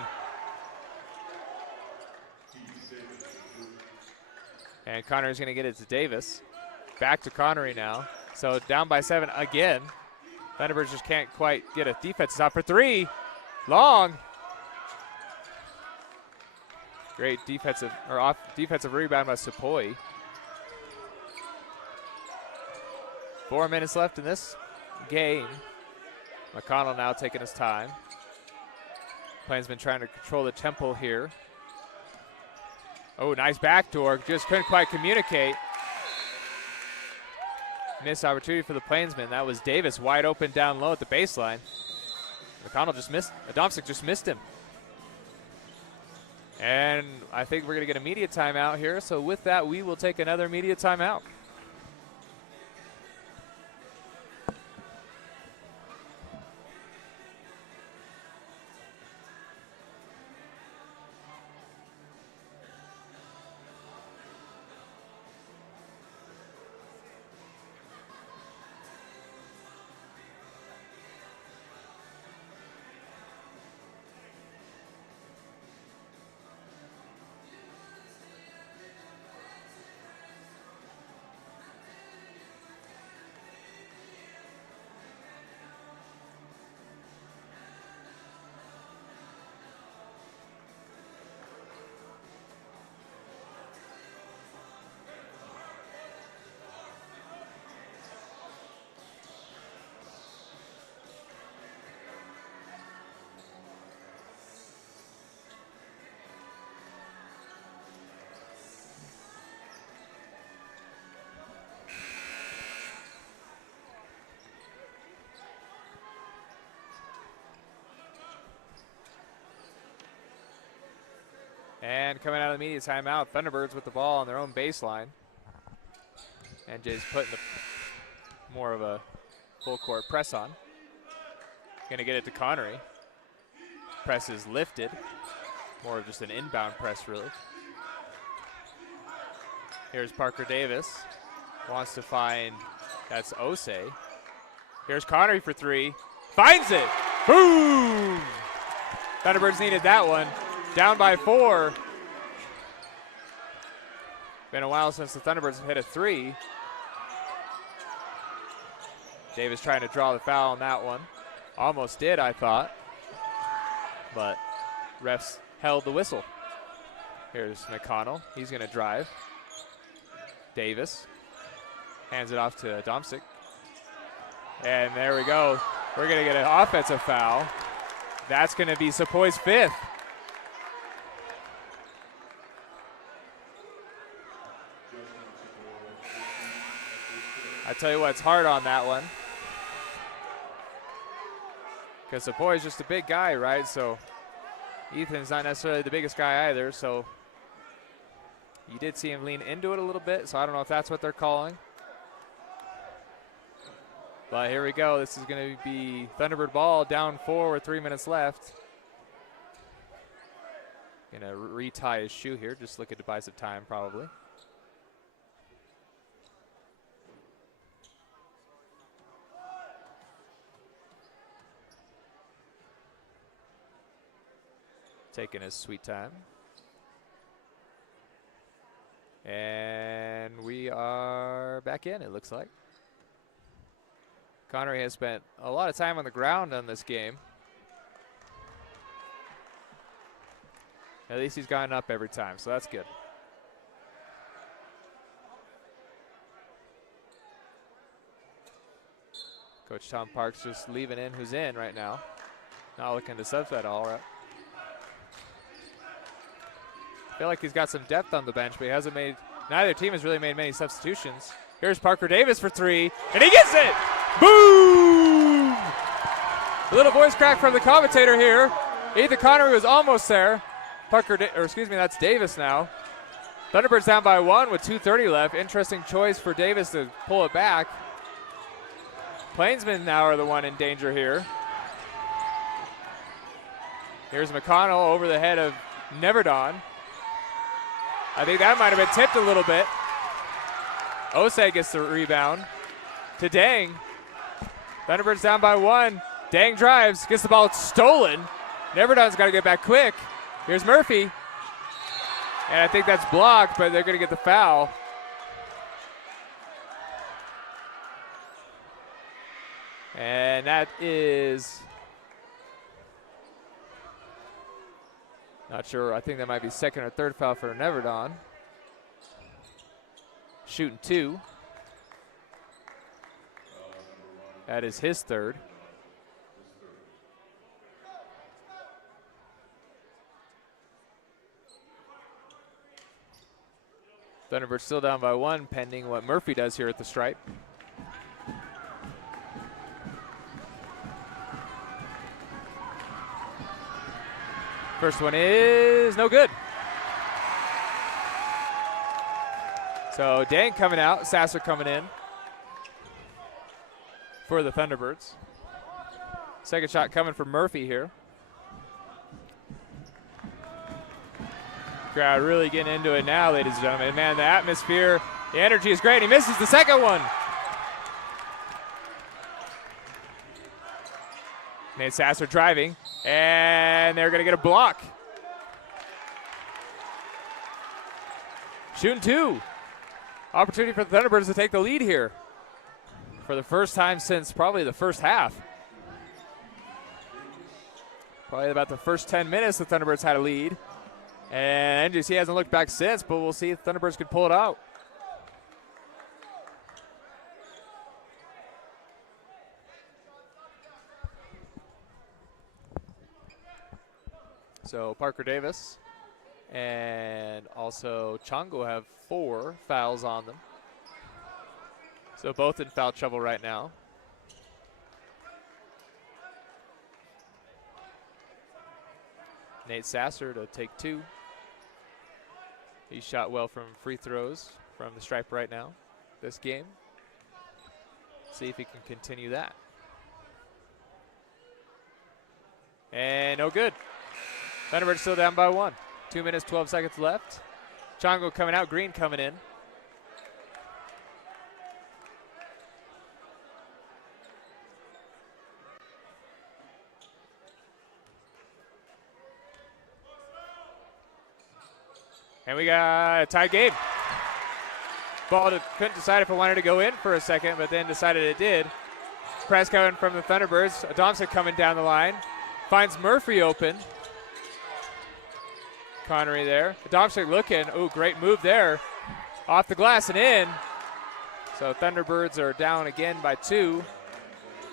And Connery's going to get it to Davis. Back to Connery now. So down by 7 again. Thunderbirds just can't quite get a defense stop for 3. Long. Great defensive rebound by Sepoy. 4 minutes left in this game. McConnell now taking his time. Plainsman trying to control the tempo here. Oh, nice backdoor. Just couldn't quite communicate. Missed opportunity for the Plainsman. That was Davis wide open down low at the baseline. McConnell just missed. Domsic just missed him. And I think we're going to get a media timeout here. So with that, we will take another media timeout. And coming out of the media timeout, Thunderbirds with the ball on their own baseline. NJ's putting more of a full court press on. Gonna get it to Connery. Press is lifted. More of just an inbound press, really. Here's Parker Davis. Wants to find, that's Osei. Here's Connery for three. Finds it. Boom! Thunderbirds needed that one. Down by 4. Been a while since the Thunderbirds have hit a 3. Davis trying to draw the foul on that one. Almost did, I thought. But refs held the whistle. Here's McConnell. He's going to drive. Davis hands it off to Domsic. And there we go. We're going to get an offensive foul. That's going to be Sepoy's 5th. I tell you what, it's hard on that one. Because Sepoy is just a big guy, right? So Ethan's not necessarily the biggest guy either. So you did see him lean into it a little bit. So I don't know if that's what they're calling. But here we go. This is going to be Thunderbird ball, down 4 with 3 minutes left. Going to retie his shoe here. Just looking to buy some time, probably. Taking his sweet time. And we are back in, it looks like. Connery has spent a lot of time on the ground on this game. At least he's gotten up every time, so that's good. Coach Tom Parks just leaving in who's in right now. Not looking to subs at all, right? I feel like he's got some depth on the bench, but he hasn't made, neither team has really made many substitutions. Here's Parker Davis for 3, and he gets it! Boom! A little voice crack from the commentator here. Ethan Connery was almost there. That's Davis now. Thunderbirds down by 1 with 2:30 left. Interesting choice for Davis to pull it back. Plainsmen now are the one in danger here. Here's McConnell over the head of Neverdon. I think that might have been tipped a little bit. Osei gets the rebound to Dang. Thunderbirds down by 1. Dang drives, gets the ball stolen. Neverdon's got to get back quick. Here's Murphy. And I think that's blocked, but they're going to get the foul. And that is, not sure, I think that might be second or third foul for Neverdon. Shooting 2. That is his 3rd. Thunderbird still down by 1, pending what Murphy does here at the stripe. First one is no good. So Dang coming out, Sasser coming in for the Thunderbirds. Second shot coming from Murphy here. Crowd really getting into it now, ladies and gentlemen. Man, the atmosphere, the energy is great. He misses the second one. Nate Sasser driving, and they're going to get a block. Shooting 2. Opportunity for the Thunderbirds to take the lead here for the first time since probably the first half. Probably about the first 10 minutes the Thunderbirds had a lead. And NJC hasn't looked back since, but we'll see if Thunderbirds can pull it out. So Parker Davis and also Chongo have 4 fouls on them. So both in foul trouble right now. Nate Sasser to take 2. He shot well from free throws from the stripe right now this game. See if he can continue that. And no good. Thunderbirds still down by 1. 2 minutes, 12 seconds left. Chongo coming out, Green coming in. And we got a tie game. Ball couldn't decide if it wanted to go in for a second, but then decided it did. Press coming from the Thunderbirds. Adamczyk coming down the line. Finds Murphy open. Connery there. Adamczyk looking. Ooh, great move there. Off the glass and in. So Thunderbirds are down again by 2.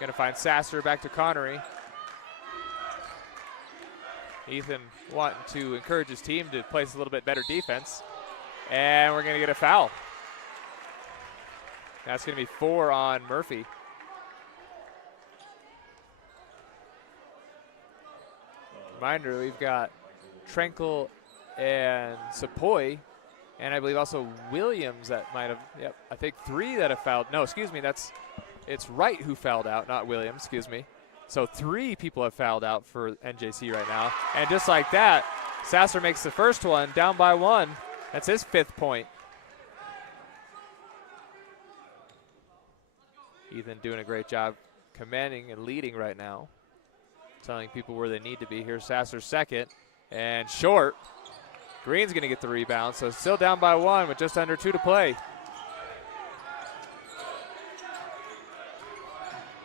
Gonna find Sasser back to Connery. Ethan wanting to encourage his team to play a little bit better defense. And we're gonna get a foul. That's gonna be 4 on Murphy. Reminder, we've got Trenkel and Sepoy, and I believe also Williams that might have, yep, I think 3 that have fouled. No, excuse me, it's Wright who fouled out, not Williams, excuse me. So 3 people have fouled out for NJC right now. And just like that, Sasser makes the first one, down by 1. That's his 5th point. Ethan doing a great job commanding and leading right now. Telling people where they need to be. Here's Sasser's second. And short. Green's going to get the rebound, so still down by 1 with just under 2 to play.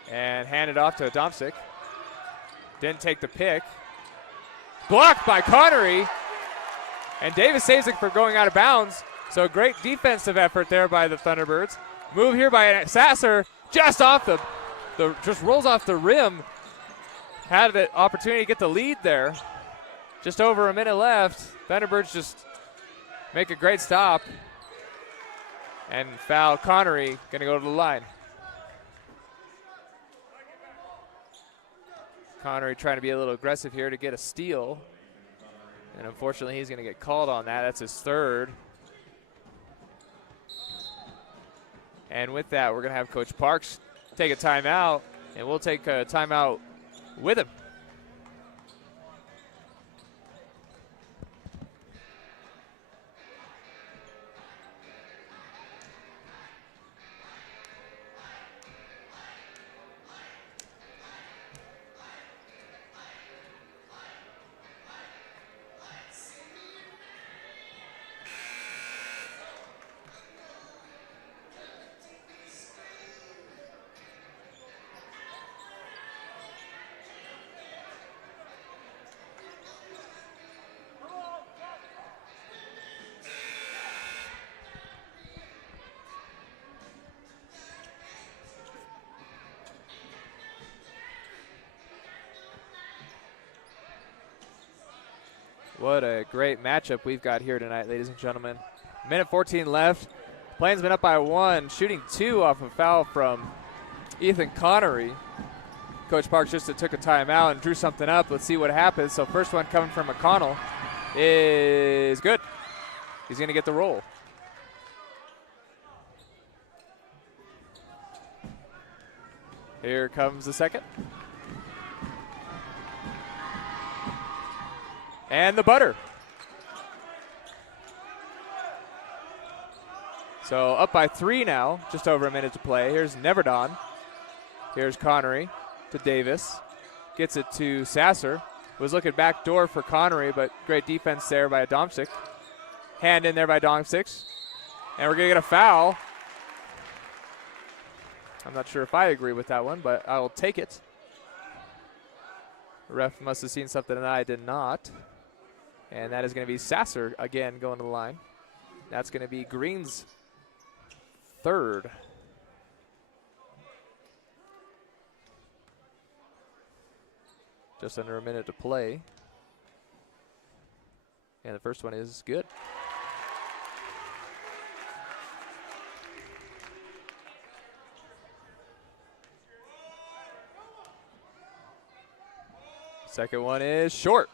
And handed off to Adamczyk. Didn't take the pick. Blocked by Connery. And Davis saves it for going out of bounds. So great defensive effort there by the Thunderbirds. Move here by Sasser. Just off just rolls off the rim. Had an opportunity to get the lead there. Just over a minute left. Thunderbirds just make a great stop. And foul Connery, gonna go to the line. Connery trying to be a little aggressive here to get a steal. And unfortunately, he's gonna get called on that. That's his 3rd. And with that, we're gonna have Coach Parks take a timeout, and we'll take a timeout with him. What a great matchup we've got here tonight, ladies and gentlemen. Minute 14 left. Plains been up by 1, shooting 2 off a foul from Ethan Connery. Coach Parks just took a timeout and drew something up. Let's see what happens. So first one coming from McConnell is good. He's going to get the roll. Here comes the second. And the butter. So up by 3 now, just over a minute to play. Here's Neverdon. Here's Connery to Davis. Gets it to Sasser. Was looking back door for Connery, but great defense there by Adamczyk. Hand in there by Adamczyk. And we're going to get a foul. I'm not sure if I agree with that one, but I'll take it. The ref must have seen something that I did not. And that is going to be Sasser again going to the line. That's going to be Green's 3rd. Just under a minute to play. And the first one is good. Second one is short.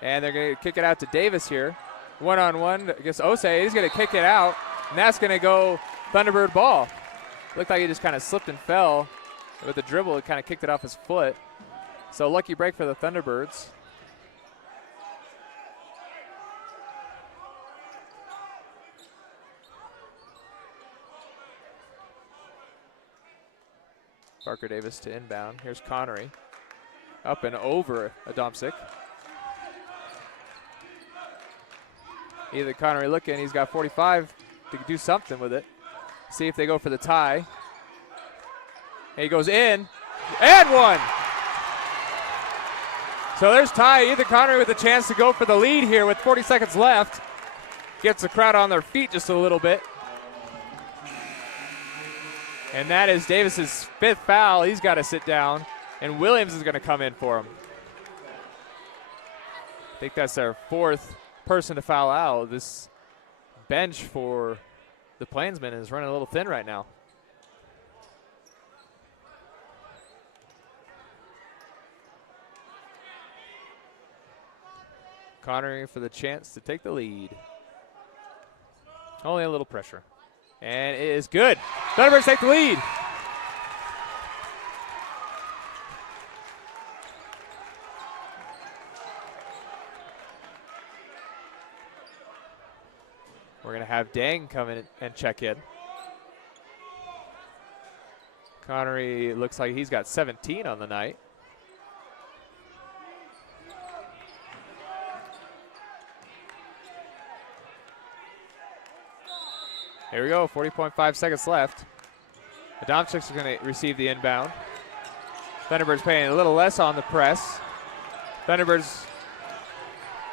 And they're going to kick it out to Davis here. one-on-one against Osei. He's going to kick it out, and that's going to go Thunderbird ball. Looked like he just kind of slipped and fell. With the dribble, it kind of kicked it off his foot. So lucky break for the Thunderbirds. Parker Davis to inbound. Here's Connery. Up and over Adamczyk. Either Connery looking, he's got 45 to do something with it. See if they go for the tie. He goes in, and one. So there's tie. Either Connery with a chance to go for the lead here with 40 seconds left. Gets the crowd on their feet just a little bit. And that is Davis's 5th foul. He's got to sit down, and Williams is going to come in for him. I think that's their 4th person to foul out. This bench for the Plainsmen is running a little thin right now. Connery for the chance to take the lead. Only a little pressure. And it is good. Thunderbirds take the lead. We're going to have Dang come in and check in. Connery looks like he's got 17 on the night. Here we go, 40.5 seconds left. Adamczyk is going to receive the inbound. Thunderbirds paying a little less on the press. Thunderbirds,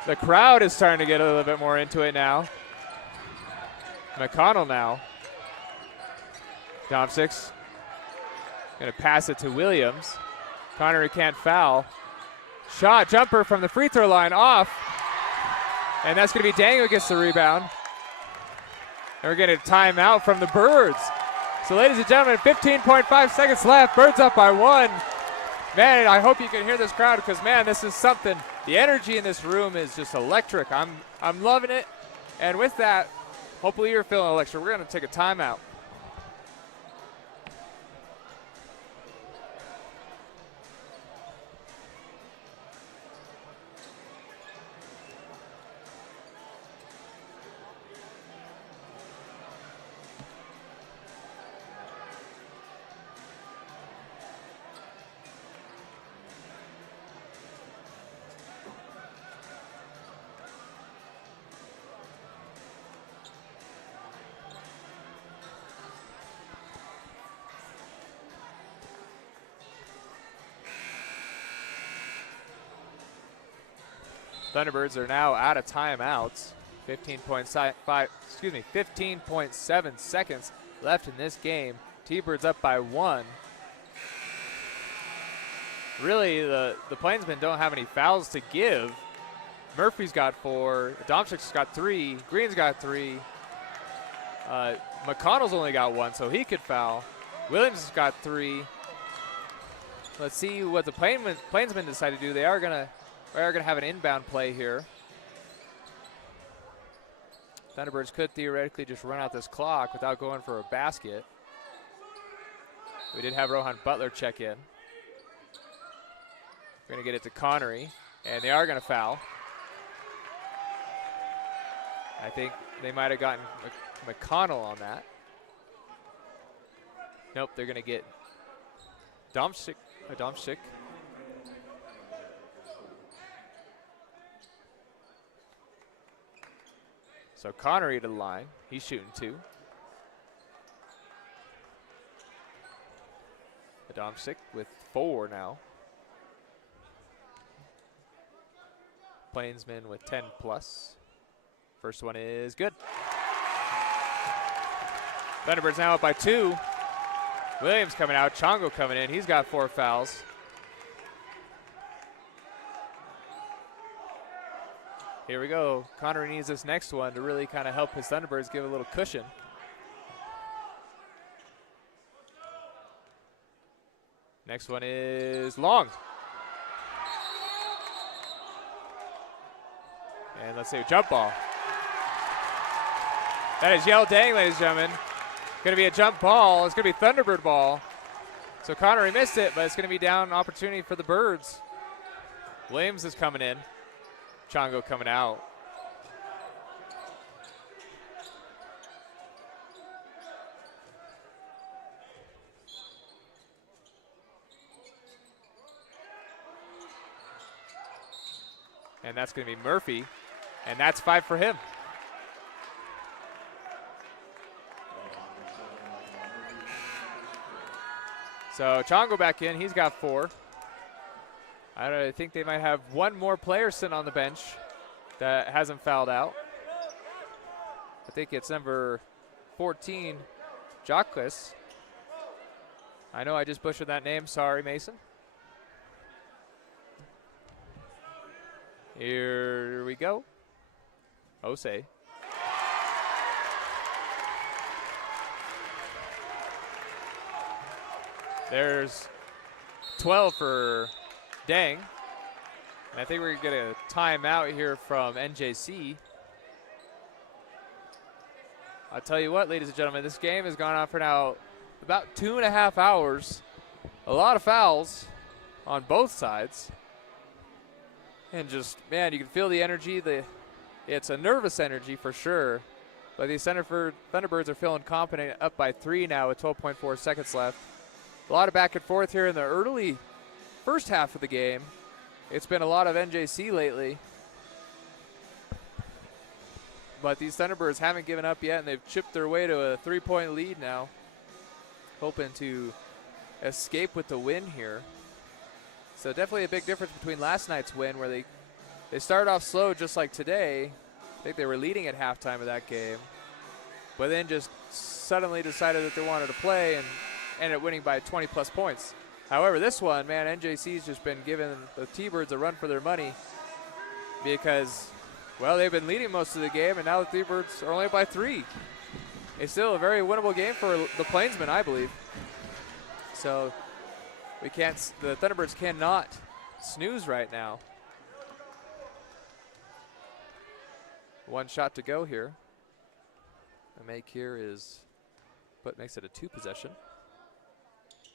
the crowd is starting to get a little bit more into it now. McConnell now. Adamczyk going to pass it to Williams. Connery can't foul. Shot, jumper from the free throw line off. And that's going to be Dang who gets the rebound. And we're getting a timeout from the Birds. So ladies and gentlemen, 15.5 seconds left. Birds up by 1. Man, I hope you can hear this crowd because, man, this is something. The energy in this room is just electric. I'm loving it. And with that, hopefully you're feeling electric. We're going to take a timeout. Thunderbirds are now out of timeouts. 15.7 seconds left in this game. T-Birds up by 1. Really, the Plainsmen don't have any fouls to give. Murphy's got 4. Adamczyk's got 3. Green's got 3. McConnell's only got 1, so he could foul. Williams has got 3. Let's see what the Plainsmen decide to do. They are gonna have an inbound play here. Thunderbirds could theoretically just run out this clock without going for a basket. We did have Rohan Butler check in. We're going to get it to Connery, and they are going to foul. I think they might have gotten McConnell on that. Nope, they're going to get Adamczyk. So Connery to the line. He's shooting 2. Adamczyk with 4 now. Plainsmen with 10 plus. First one is good. Thunderbirds now up by 2. Williams coming out. Chongo coming in. He's got 4 fouls. Here we go. Connery needs this next one to really kind of help his Thunderbirds give a little cushion. Next one is long. And let's say jump ball. That is yellow dang, ladies and gentlemen. Going to be a jump ball. It's going to be Thunderbird ball. So Connery missed it, but it's going to be down opportunity for the Birds. Williams is coming in. Chongo coming out. And that's going to be Murphy. And that's 5 for him. So Chongo back in. He's got 4. I think they might have one more player sitting on the bench that hasn't fouled out. I think it's number 14, Jacques. I know I just butchered that name. Sorry, Mason. Here we go. Osei. There's 12 for Dang. And I think we're going to get a timeout here from NJC. I'll tell you what, ladies and gentlemen, this game has gone on for now about 2.5 hours. A lot of fouls on both sides. And just, man, you can feel the energy. It's a nervous energy for sure. But these Thunderbirds are feeling confident, up by 3 now with 12.4 seconds left. A lot of back and forth here in the early first half of the game. It's been a lot of NJC lately. But these Thunderbirds haven't given up yet, and they've chipped their way to a 3-point lead now. Hoping to escape with the win here. So definitely a big difference between last night's win, where they started off slow just like today. I think they were leading at halftime of that game. But then just suddenly decided that they wanted to play and ended up winning by 20-plus points. However, this one, man, NJC's just been giving the T-Birds a run for their money because, well, they've been leading most of the game, and now the T-Birds are only up by 3. It's still a very winnable game for the Plainsmen, I believe. So the Thunderbirds cannot snooze right now. One shot to go here. The make here is what makes it a 2 possession.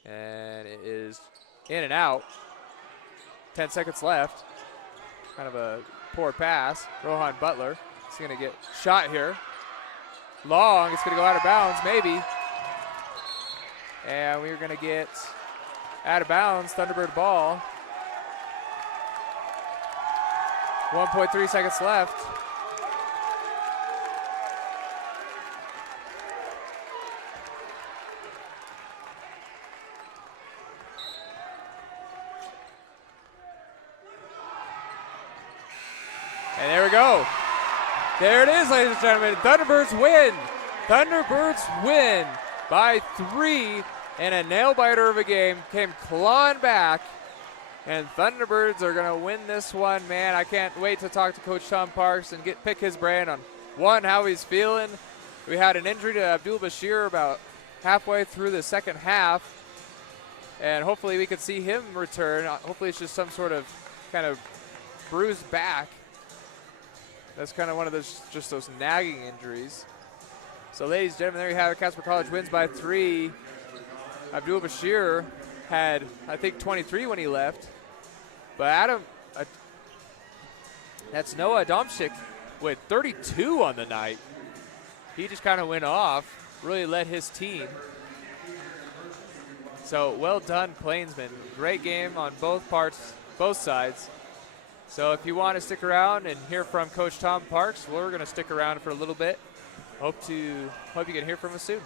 And it is in and out. 10 seconds left. Kind of a poor pass. Rohan Butler is going to get shot here. Long, it's going to go out of bounds, maybe. And we're going to get out of bounds, Thunderbird ball. 1.3 seconds left. And there we go. There it is, ladies and gentlemen. Thunderbirds win. Thunderbirds win by 3 in a nail-biter of a game. Came clawing back. And Thunderbirds are going to win this one, man. I can't wait to talk to Coach Tom Parks and pick his brain on, one, how he's feeling. We had an injury to Abdul Bashir about halfway through the second half. And hopefully we could see him return. Hopefully it's just some sort of kind of bruised back. That's kind of one of those nagging injuries. So, ladies and gentlemen, there you have it. Casper College wins by 3. Abdul Bashir had, I think, 23 when he left. But that's Noah Domchik with 32 on the night. He just kind of went off, really led his team. So, well done, Plainsmen. Great game on both sides. So if you want to stick around and hear from Coach Tom Parks, we're going to stick around for a little bit. Hope you can hear from us soon.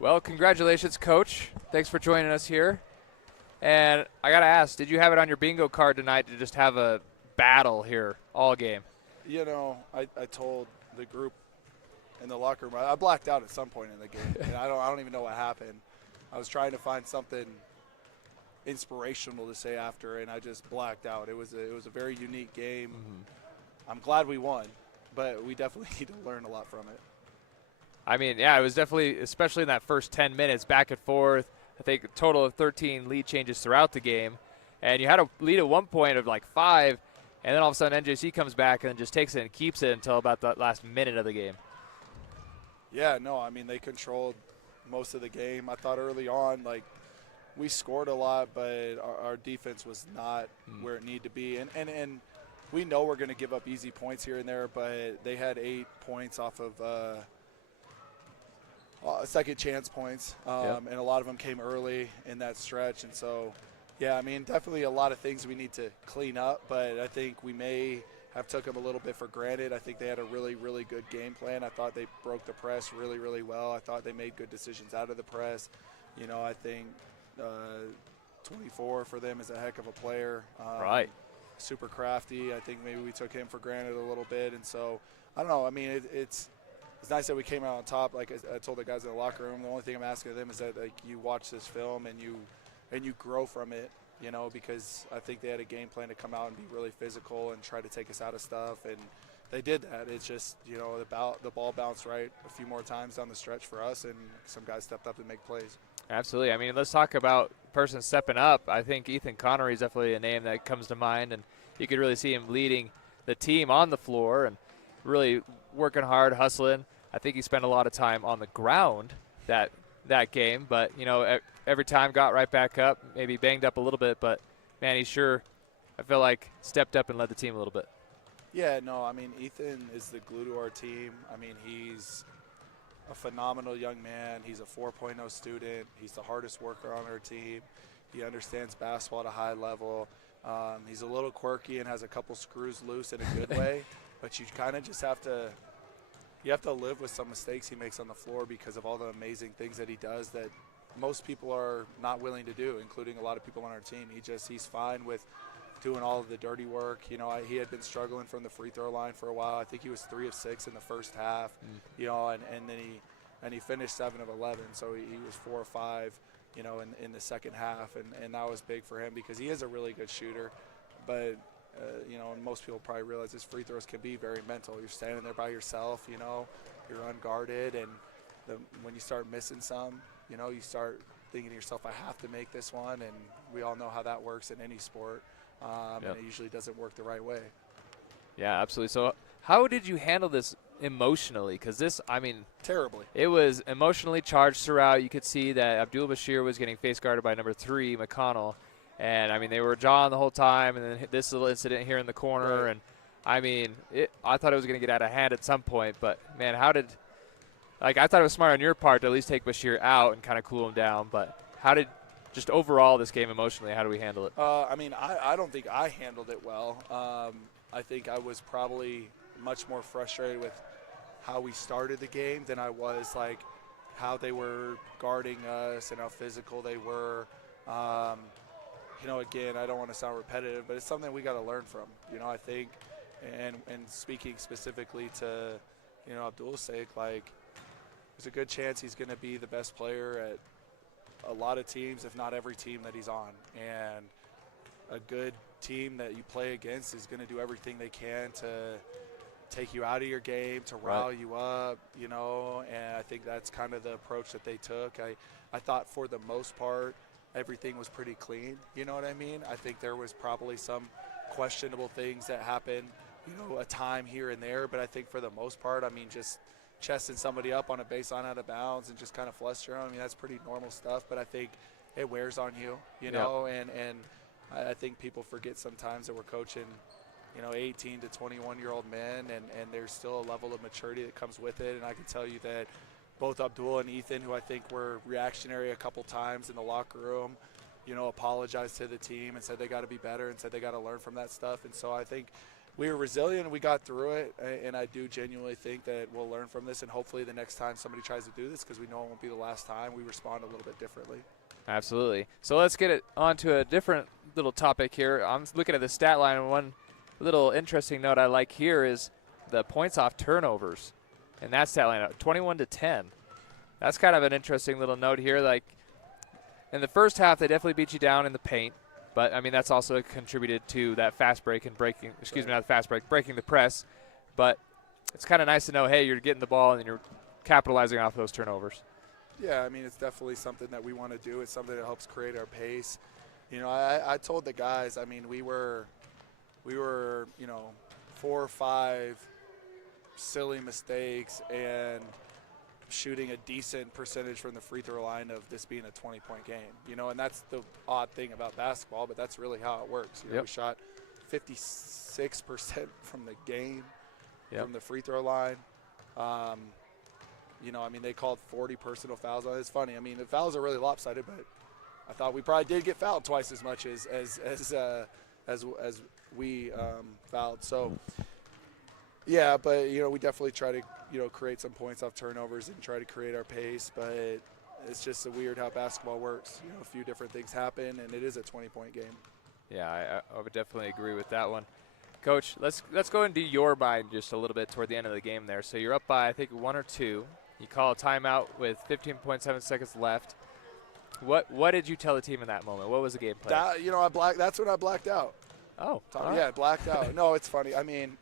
Well, congratulations, Coach. Thanks for joining us here. And I got to ask, did you have it on your bingo card tonight to just have a battle here all game? You know, I told the group in the locker room, I blacked out at some point in the game, and I don't even know what happened. I was trying to find something inspirational to say after, and I just blacked out. It was a very unique game. Mm-hmm. I'm glad we won, but we definitely need to learn a lot from it. I mean, yeah, it was definitely, especially in that first 10 minutes, back and forth. I think a total of 13 lead changes throughout the game. And you had a lead at one point of like 5, and then all of a sudden NJC comes back and just takes it and keeps it until about the last minute of the game. Yeah, no, I mean, they controlled most of the game. I thought early on, like, we scored a lot, but our defense was not where it needed to be. And we know we're going to give up easy points here and there, but they had 8 points off of second chance points, and a lot of them came early in that stretch. And so, yeah, I mean, definitely a lot of things we need to clean up, but I think we may have took them a little bit for granted. I think they had a really, really good game plan. I thought they broke the press really, really well. I thought they made good decisions out of the press. You know, I think 24 for them is a heck of a player. Right. Super crafty. I think maybe we took him for granted a little bit. And so, I don't know. I mean, it's nice that we came out on top. Like I told the guys in the locker room, the only thing I'm asking of them is that, like, you watch this film and you grow from it. You know, because I think they had a game plan to come out and be really physical and try to take us out of stuff, and they did that. It's just, you know, the ball bounced right a few more times down the stretch for us, and some guys stepped up and make plays. Absolutely. I mean, let's talk about person stepping up. I think Ethan Connery is definitely a name that comes to mind, and you could really see him leading the team on the floor and really working hard, hustling. I think he spent a lot of time on the ground that game, but, you know, every time got right back up, maybe banged up a little bit, but, man, he sure, I feel like, stepped up and led the team a little bit. Yeah, no, I mean, Ethan is the glue to our team. I mean, he's a phenomenal young man. He's a 4.0 student. He's the hardest worker on our team. He understands basketball at a high level. He's a little quirky and has a couple screws loose in a good way, but you kind of just have to live with some mistakes he makes on the floor because of all the amazing things that he does that most people are not willing to do, including a lot of people on our team. He's fine with doing all of the dirty work. You know, he had been struggling from the free throw line for a while. I think he was 3 of 6 in the first half, you know, and then he finished 7 of 11. So he was 4 or 5, you know, in the second half, and that was big for him because he is a really good shooter. But you know, and most people probably realize his free throws can be very mental. You're standing there by yourself, you know, you're unguarded, and when you start missing some, you know, you start thinking to yourself, I have to make this one, and we all know how that works in any sport, and it usually doesn't work the right way. Yeah, absolutely. So how did you handle this emotionally? Because this, I mean, terribly. It was emotionally charged throughout. You could see that Abdul Bashir was getting face guarded by number 3, McConnell. And, I mean, they were jawing the whole time, and then this little incident here in the corner. Right. And, I mean, I thought it was going to get out of hand at some point. But, man, I thought it was smart on your part to at least take Bashir out and kind of cool him down. But how did, just overall this game emotionally, how do we handle it? I mean, I don't think I handled it well. I think I was probably much more frustrated with how we started the game than I was, like, how they were guarding us and how physical they were. You know, again, I don't want to sound repetitive, but it's something we got to learn from. You know, I think, and speaking specifically to, you know, Abdul's sake, like, there's a good chance he's going to be the best player at a lot of teams, if not every team that he's on. And a good team that you play against is going to do everything they can to take you out of your game, to rile you up, you know, and I think that's kind of the approach that they took. I thought for the most part, everything was pretty clean, you know what I mean? I think there was probably some questionable things that happened, you know, a time here and there, but I think for the most part, I mean, just chesting somebody up on a baseline out of bounds and just kind of flustering, I mean, that's pretty normal stuff, but I think it wears on you, you know, and I think people forget sometimes that we're coaching, you know, 18 to 21-year-old men, and there's still a level of maturity that comes with it, and I can tell you that both Abdul and Ethan, who I think were reactionary a couple times in the locker room, you know, apologized to the team and said they got to be better and said they got to learn from that stuff. And so I think we were resilient and we got through it, and I do genuinely think that we'll learn from this, and hopefully the next time somebody tries to do this, because we know it won't be the last time, we respond a little bit differently. Absolutely. So let's get it onto a different little topic here. I'm looking at the stat line, and one little interesting note I like here is the points off turnovers. And that stat line, 21-10. That's kind of an interesting little note here. Like, in the first half, they definitely beat you down in the paint. But, I mean, that's also contributed to that fast break and breaking, excuse me, not the fast break, breaking the press. But it's kind of nice to know, hey, you're getting the ball and you're capitalizing off those turnovers. Yeah, I mean, it's definitely something that we want to do. It's something that helps create our pace. You know, I told the guys, I mean, we were, you know, 4 or 5 silly mistakes and shooting a decent percentage from the free throw line of this being a 20-point game. You know, and that's the odd thing about basketball, but that's really how it works. You know, we shot 56% from the game from the free throw line. You know, I mean, they called 40 personal fouls. It's funny. I mean, the fouls are really lopsided, but I thought we probably did get fouled twice as much as we fouled. So, yeah, but, you know, we definitely try to, you know, create some points off turnovers and try to create our pace. But it's just so weird how basketball works. You know, a few different things happen, and it is a 20-point game. Yeah, I would definitely agree with that one. Coach, let's go into your mind just a little bit toward the end of the game there. So you're up by, I think, 1 or 2. You call a timeout with 15.7 seconds left. What did you tell the team in that moment? What was the game plan? You know, that's when I blacked out. Oh, yeah, blacked out. No, it's funny. I mean,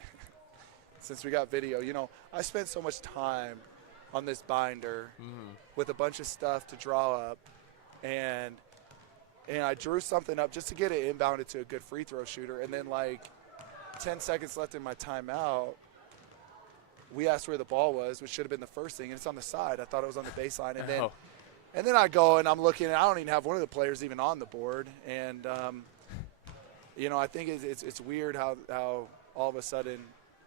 since we got video, you know, I spent so much time on this binder with a bunch of stuff to draw up, and I drew something up just to get it inbounded to a good free throw shooter, and then like 10 seconds left in my timeout, we asked where the ball was, which should have been the first thing, and it's on the side. I thought it was on the baseline, and then I go and I'm looking, and I don't even have one of the players even on the board, and you know, I think it's weird how all of a sudden,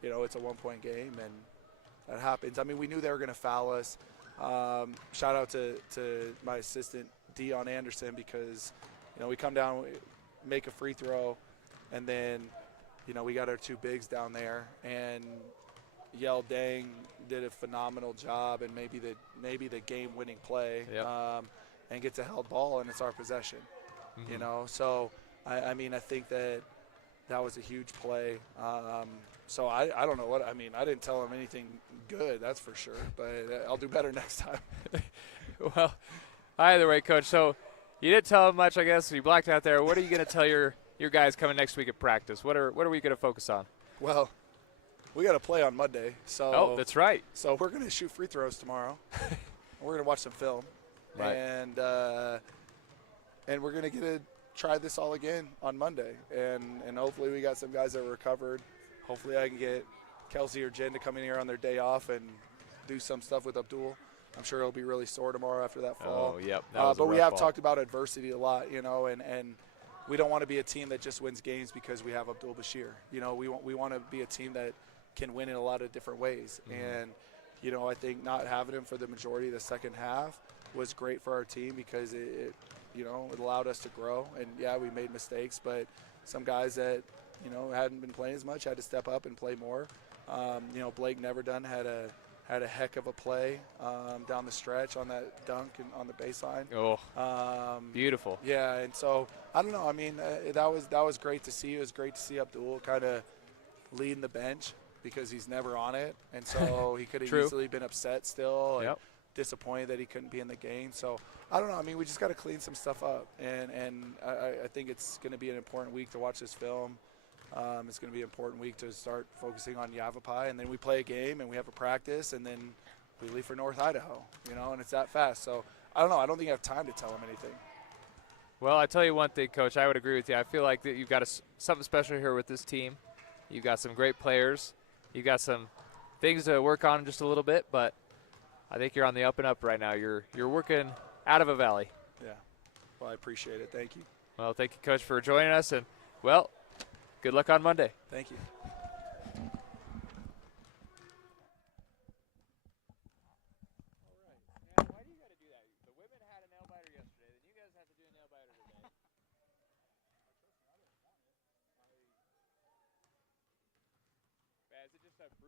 you know, it's a 1-point game, and that happens. I mean, we knew they were going to foul us. Shout out to my assistant, Dion Anderson, because, you know, we come down, make a free throw, and then, you know, we got our 2 bigs down there, and Yell Dang did a phenomenal job, and maybe the game-winning play, and gets a held ball, and it's our possession. You know, so I mean, I think that was a huge play. So I don't know what I mean. I didn't tell him anything good, that's for sure, but I'll do better next time. Well, either way, Coach. So you didn't tell him much, I guess. You blacked out there. What are you going to tell your guys coming next week at practice? What are we going to focus on? Well, we got to play on Monday. So that's right. So we're going to shoot free throws tomorrow. We're going to watch some film. Right. And we're going to try this all again on Monday. And hopefully we got some guys that are recovered. Hopefully I can get Kelsey or Jen to come in here on their day off and do some stuff with Abdul. I'm sure he'll be really sore tomorrow after that fall. Oh, yep. But we have talked about adversity a lot, you know, and we don't want to be a team that just wins games because we have Abdul Bashir. You know, we want to be a team that can win in a lot of different ways. And, you know, I think not having him for the majority of the second half was great for our team because it you know, it allowed us to grow. And, yeah, we made mistakes, but some guys that, you know, hadn't been playing as much had to step up and play more. You know, Blake Neverdone had a heck of a play down the stretch on that dunk and on the baseline. Oh, beautiful. Yeah, and so I don't know. I mean, that was great to see. It was great to see Abdul kind of leading the bench because he's never on it, and so he could have easily been upset still and disappointed that he couldn't be in the game. So I don't know. I mean, we just got to clean some stuff up, and I think it's going to be an important week to watch this film. It's going to be an important week to start focusing on Yavapai, and then we play a game and we have a practice, and then we leave for North Idaho, you know, and it's that fast. So I don't know. I don't think I have time to tell him anything. Well, I tell you one thing, Coach, I would agree with you. I feel like that you've got something special here with this team. You've got some great players. You've got some things to work on just a little bit, but I think you're on the up and up right now. You're working out of a valley. Yeah. Well, I appreciate it. Thank you. Well, thank you, Coach, for joining us, and, well, good luck on Monday. Thank you.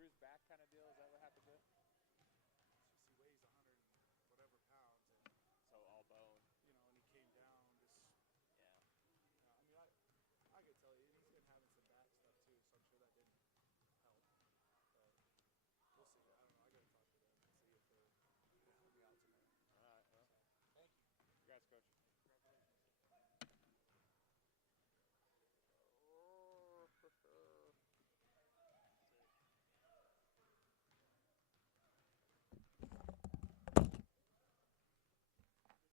bruised back kind of deal? Is that what